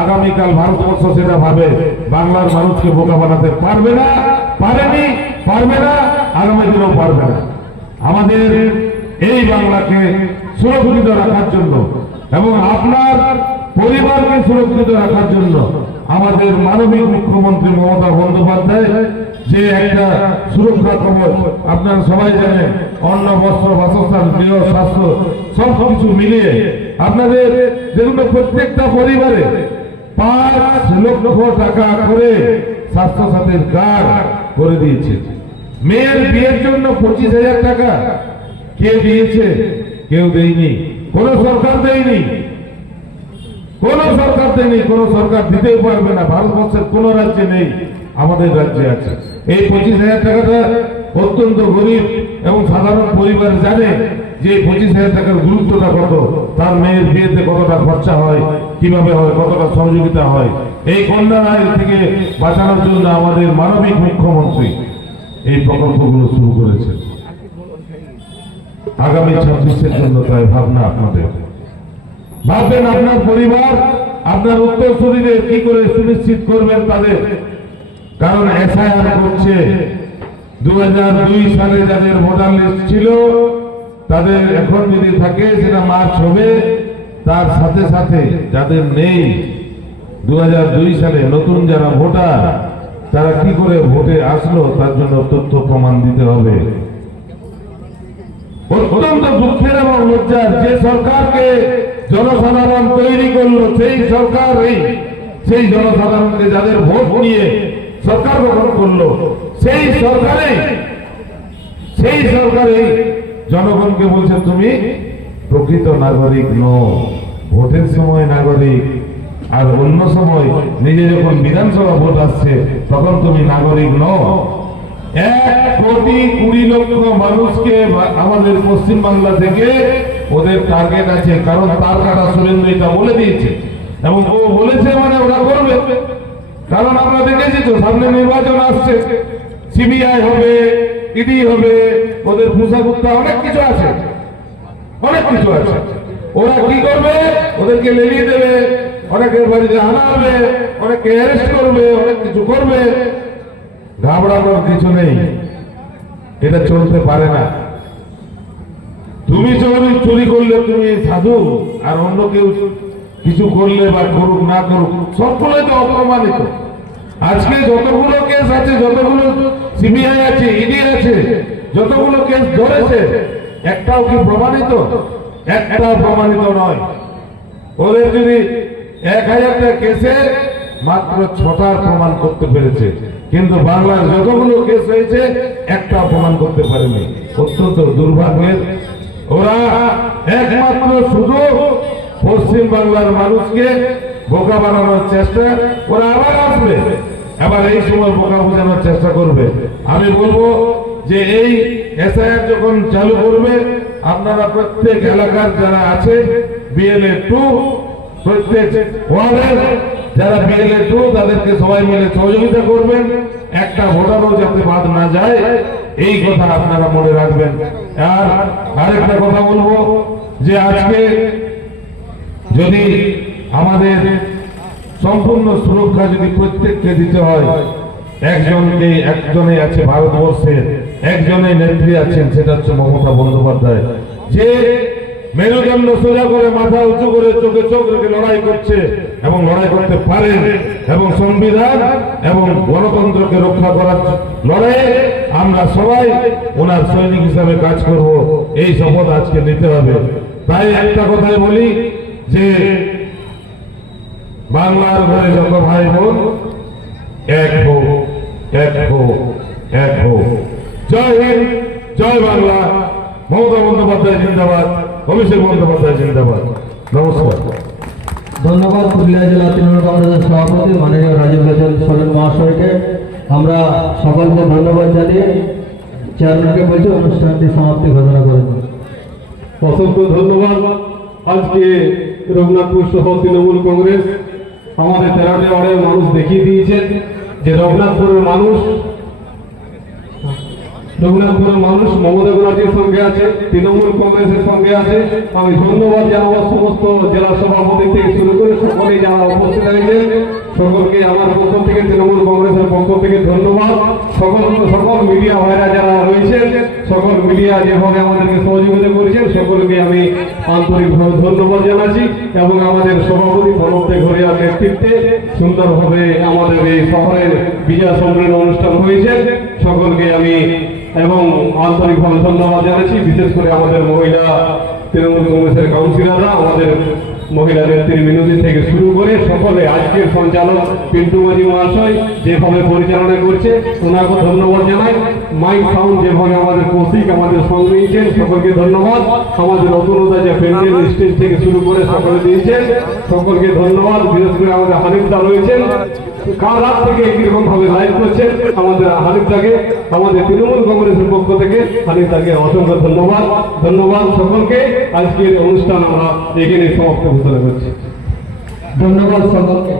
আগামীকাল ভারতবর্ষ সেটা ভাবে। বাংলার মানুষকে বোকা বানাতে পারবে না, পারেনি, পারবে না, আগামী দিনেও পারবে না। আমাদের এই বাংলাকে সুরক্ষিত রাখার জন্য এবং আপনার পরিবারকে সুরক্ষিত রাখার জন্য আমাদের মাননীয় মুখ্যমন্ত্রী মমতা বন্দ্যোপাধ্যায় যে একটা সুরক্ষা কবচ, আপনারা সবাই জানেন, অন্ন, বস্ত্র, বাসস্থান, গৃহ, স্বাস্থ্য সব কিছু মিলিয়ে আপনাদের যেগুলো প্রত্যেকটা পরিবারে 5 লক্ষ টাকা করে স্বাস্থ্য সাথীর কার্ড করে দিয়েছে। মেয়ের বিয়ের জন্য 25,000 টাকা কে দিয়েছে? কেউ দেয়নি, কোন সরকার দেয়নি, কোন সরকার দেয়নি, কোন সরকার দিতেই পারবে না। ভারতবর্ষের কোন রাজ্যে নেই, আমাদের রাজ্যে আছে। এই 25,000 টাকাটা অত্যন্ত গরিব এবং সাধারণ পরিবার জানে যে 25,000 টাকার গুরুত্বটা কত, তার মেয়ের বিয়েতে কতটা খরচা হয়, কিভাবে হয়, কতটা সহযোগিতা হয়। এই কন্যা আইন থেকে বাঁচানোর জন্য আমাদের মাননীয় মুখ্যমন্ত্রী এই প্রকল্পগুলো শুরু করেছে। আগামী 26-এর জন্য তাই ভাবনা আপনাদের। ভাববেন আপনার পরিবার, আপনার উত্তরসূরিদের কি করে সুনিশ্চিত করবেন তাদের। কারণ এসআইআর করছে 2002 সালে যাদের ভোটার লিস্ট ছিল তাদের এখন যদি থাকে সেটা মার্চ হবে। তার সাথে সাথে যাদের নেই 2002 সালে নতুন যারা ভোটার, তারা কি করে ভোটে আসলো তার জন্য তথ্য প্রমাণ দিতে হবে। অত্যন্ত দুঃখের এবং লজ্জার, যে সরকারকে জনসাধারণ তৈরি করলো সেই সরকারই সেই জনসাধারণকে যাদের ভোট নিয়ে সরকার গঠন করলো, সেই সরকারে জনগণকে বলছে তুমি প্রকৃত নাগরিক নও। ভোটের সময় নাগরিক, আর অন্য সময় নিজে যখন বিধানসভা ভোট আসছে তখন তুমি নাগরিক নও। 1,20,00,000 মানুষকে আমাদের পশ্চিম বাংলা থেকে ওদের টার্গেট আছে। কারণ তার কাটা সুরেন্দ্র এটা বলে দিয়েছে, এবং ও বলেছে মানে ওরা করবে। কারণ আমরা দেখেছি তো সামনে নির্বাচন আসছে, সিবিআই হবে, ইডি হবে, ওদের পোষাকুত্তা অনেক কিছু আছে, অনেক কিছু আছে। ওরা কি করবে? ওদেরকে লেলিয়ে দেবে, অনেকের বাড়িতে আনা হবে, অনেককে অ্যারেস্ট করবে, অনেক কিছু করবে। ঘাবড়ানোর কিছু নেই, এটা চলতে পারে না। তুমি চুরি করলে তুমি সাধু, আর অন্য কেউ কিছু করলে বা করুক না করুক সবগুলোই তো অপ্রমাণিত। আজকে যতগুলো কেস আছে, যতগুলো সিবিআই আছে, ইডি আছে, যতগুলো কেস ধরেছে, একটাও কি প্রমাণিত? একটাও প্রমাণিত নয়। ওদের যদি 1000টা কেসে মাত্র 6টার প্রমাণ করতে পেরেছে, কিন্তু বাংলার যতগুলো কেস হয়েছে একটা প্রমাণ করতে পারেনি। অত্যন্ত দুর্ভাগ্যের। ওরা একমাত্র শুধু পশ্চিম বাংলার মানুষকে বোকা বানানোর চেষ্টা, ওরা আবার আসবে, আবার এই সময় বোকা বোঝানোর চেষ্টা করবে। আমি বলবো যে এই এসআইআর যখন চালু করবে, আপনারা প্রত্যেক এলাকার যারা আছে BLA-2, প্রত্যেক ওয়ার্ডের যারা BLA-2 তাদেরকে সবাই মিলে সহযোগিতা করবেন, একটা ভোটারও যাতে বাদ না যায় এই কথা আপনারা মনে রাখবেন। আর আরেকটা কথা বলবো যে আজকে যদি আমাদের সম্পূর্ণ সুরক্ষা যদি প্রত্যেককে দিতে হয়, একজনে আছে ভারতবর্ষের, একজনে নেত্রী আছেন, সেটা হচ্ছে মমতা বন্দ্যোপাধ্যায়, যে মেরুদণ্ড সোজা করে মাথা উঁচু করে চোখে চোখ রেখে লড়াই করছে এবং লড়াই করতে পারেন, এবং সংবিধান এবং গণতন্ত্রকে রক্ষা করার লড়াইয়ে আমরা সবাই ওনার সৈনিক হিসাবে কাজ করব, এই শপথ আজকে নিতে হবে। তাই একটা কথাই বলি যে বাংলার ঘরে যত ভাই বোন এক হোক, এক হোক, এক হোক। জয় হিন্দ, জয় বাংলা। মমতা বন্দ্যোপাধ্যায় জিন্দাবাদ, অভিষেক বন্দ্যোপাধ্যায় জিন্দাবাদ। নমস্কার। ধন্যবাদ পুরুলিয়া জেলা তৃণমূল কংগ্রেসের সভাপতি মাননীয় রাজীব লোচন সরেন মহাশয়কে। আমরা সকলকে ধন্যবাদ জানিয়ে চেয়ারম্যানকে বলছি অনুষ্ঠানটি সমাপ্তি ঘোষণা করেন। অসংখ্য ধন্যবাদ। আজকে রঘুনাথপুর সহ তৃণমূল কংগ্রেস আমাদের 13টি ওয়ার্ডের মানুষ দেখিয়ে দিয়েছেন যে রঘুনাথপুরের মানুষ মমতা ব্যানার্জির সঙ্গে আছে, তৃণমূল কংগ্রেসের সঙ্গে আছে। আমি ধন্যবাদ জানাবো সমস্ত জেলা সভাপতি থেকে শুরু করে সকলেই যারা উপস্থিত হয়েছেন, সকলকে আমার পক্ষ থেকে, তৃণমূল কংগ্রেসের পক্ষ থেকে ধন্যবাদ। সকল মিডিয়া ভাইরা যারা রয়েছেন, সকল মিডিয়া যেভাবে আমাদেরকে সহযোগিতা করেছেন, সকলকে আমি আন্তরিকভাবে ধন্যবাদ জানাচ্ছি। এবং আমাদের সভাপতি প্রণব ঘরিয়ার নেতৃত্বে সুন্দরভাবে আমাদের এই শহরের বিজয় সম্মেলন অনুষ্ঠান হয়েছে, সকলকে আমি এবং আন্তরিকভাবে ধন্যবাদ জানাচ্ছি। বিশেষ করে আমাদের মহিলা তৃণমূল কংগ্রেসের কাউন্সিলররা, আমাদের মহিলা নেত্রী মিনতি থেকে শুরু করে সকলে, আজকের সঞ্চালক পিন্টু মাঝি মহাশয় যেভাবে পরিচালনা করছে ওনাকে ধন্যবাদ জানাই। মাইক সাউন্ড যেভাবে আমাদের কৌশিক আমাদের সঙ্গে নিয়েছেন, সকলকে ধন্যবাদ। আমাদের নতুনতা যে প্যান্ডেল স্টেজ থেকে শুরু করে সকলে দিয়েছেন, সকলকে ধন্যবাদ। বিশেষ করে আমাদের হানিফদা রয়েছেন, কাল রাত থেকে একইরকম ভাবে লাইভ করছেন আমাদের হানিফদাকে, আমাদের তৃণমূল কংগ্রেসের পক্ষ থেকে হানিফদাকে অসংখ্য ধন্যবাদ। ধন্যবাদ সকলকে। আজকের অনুষ্ঠান আমরা এখানে সমাপ্ত ঘোষণা করছি। ধন্যবাদ সকলকে।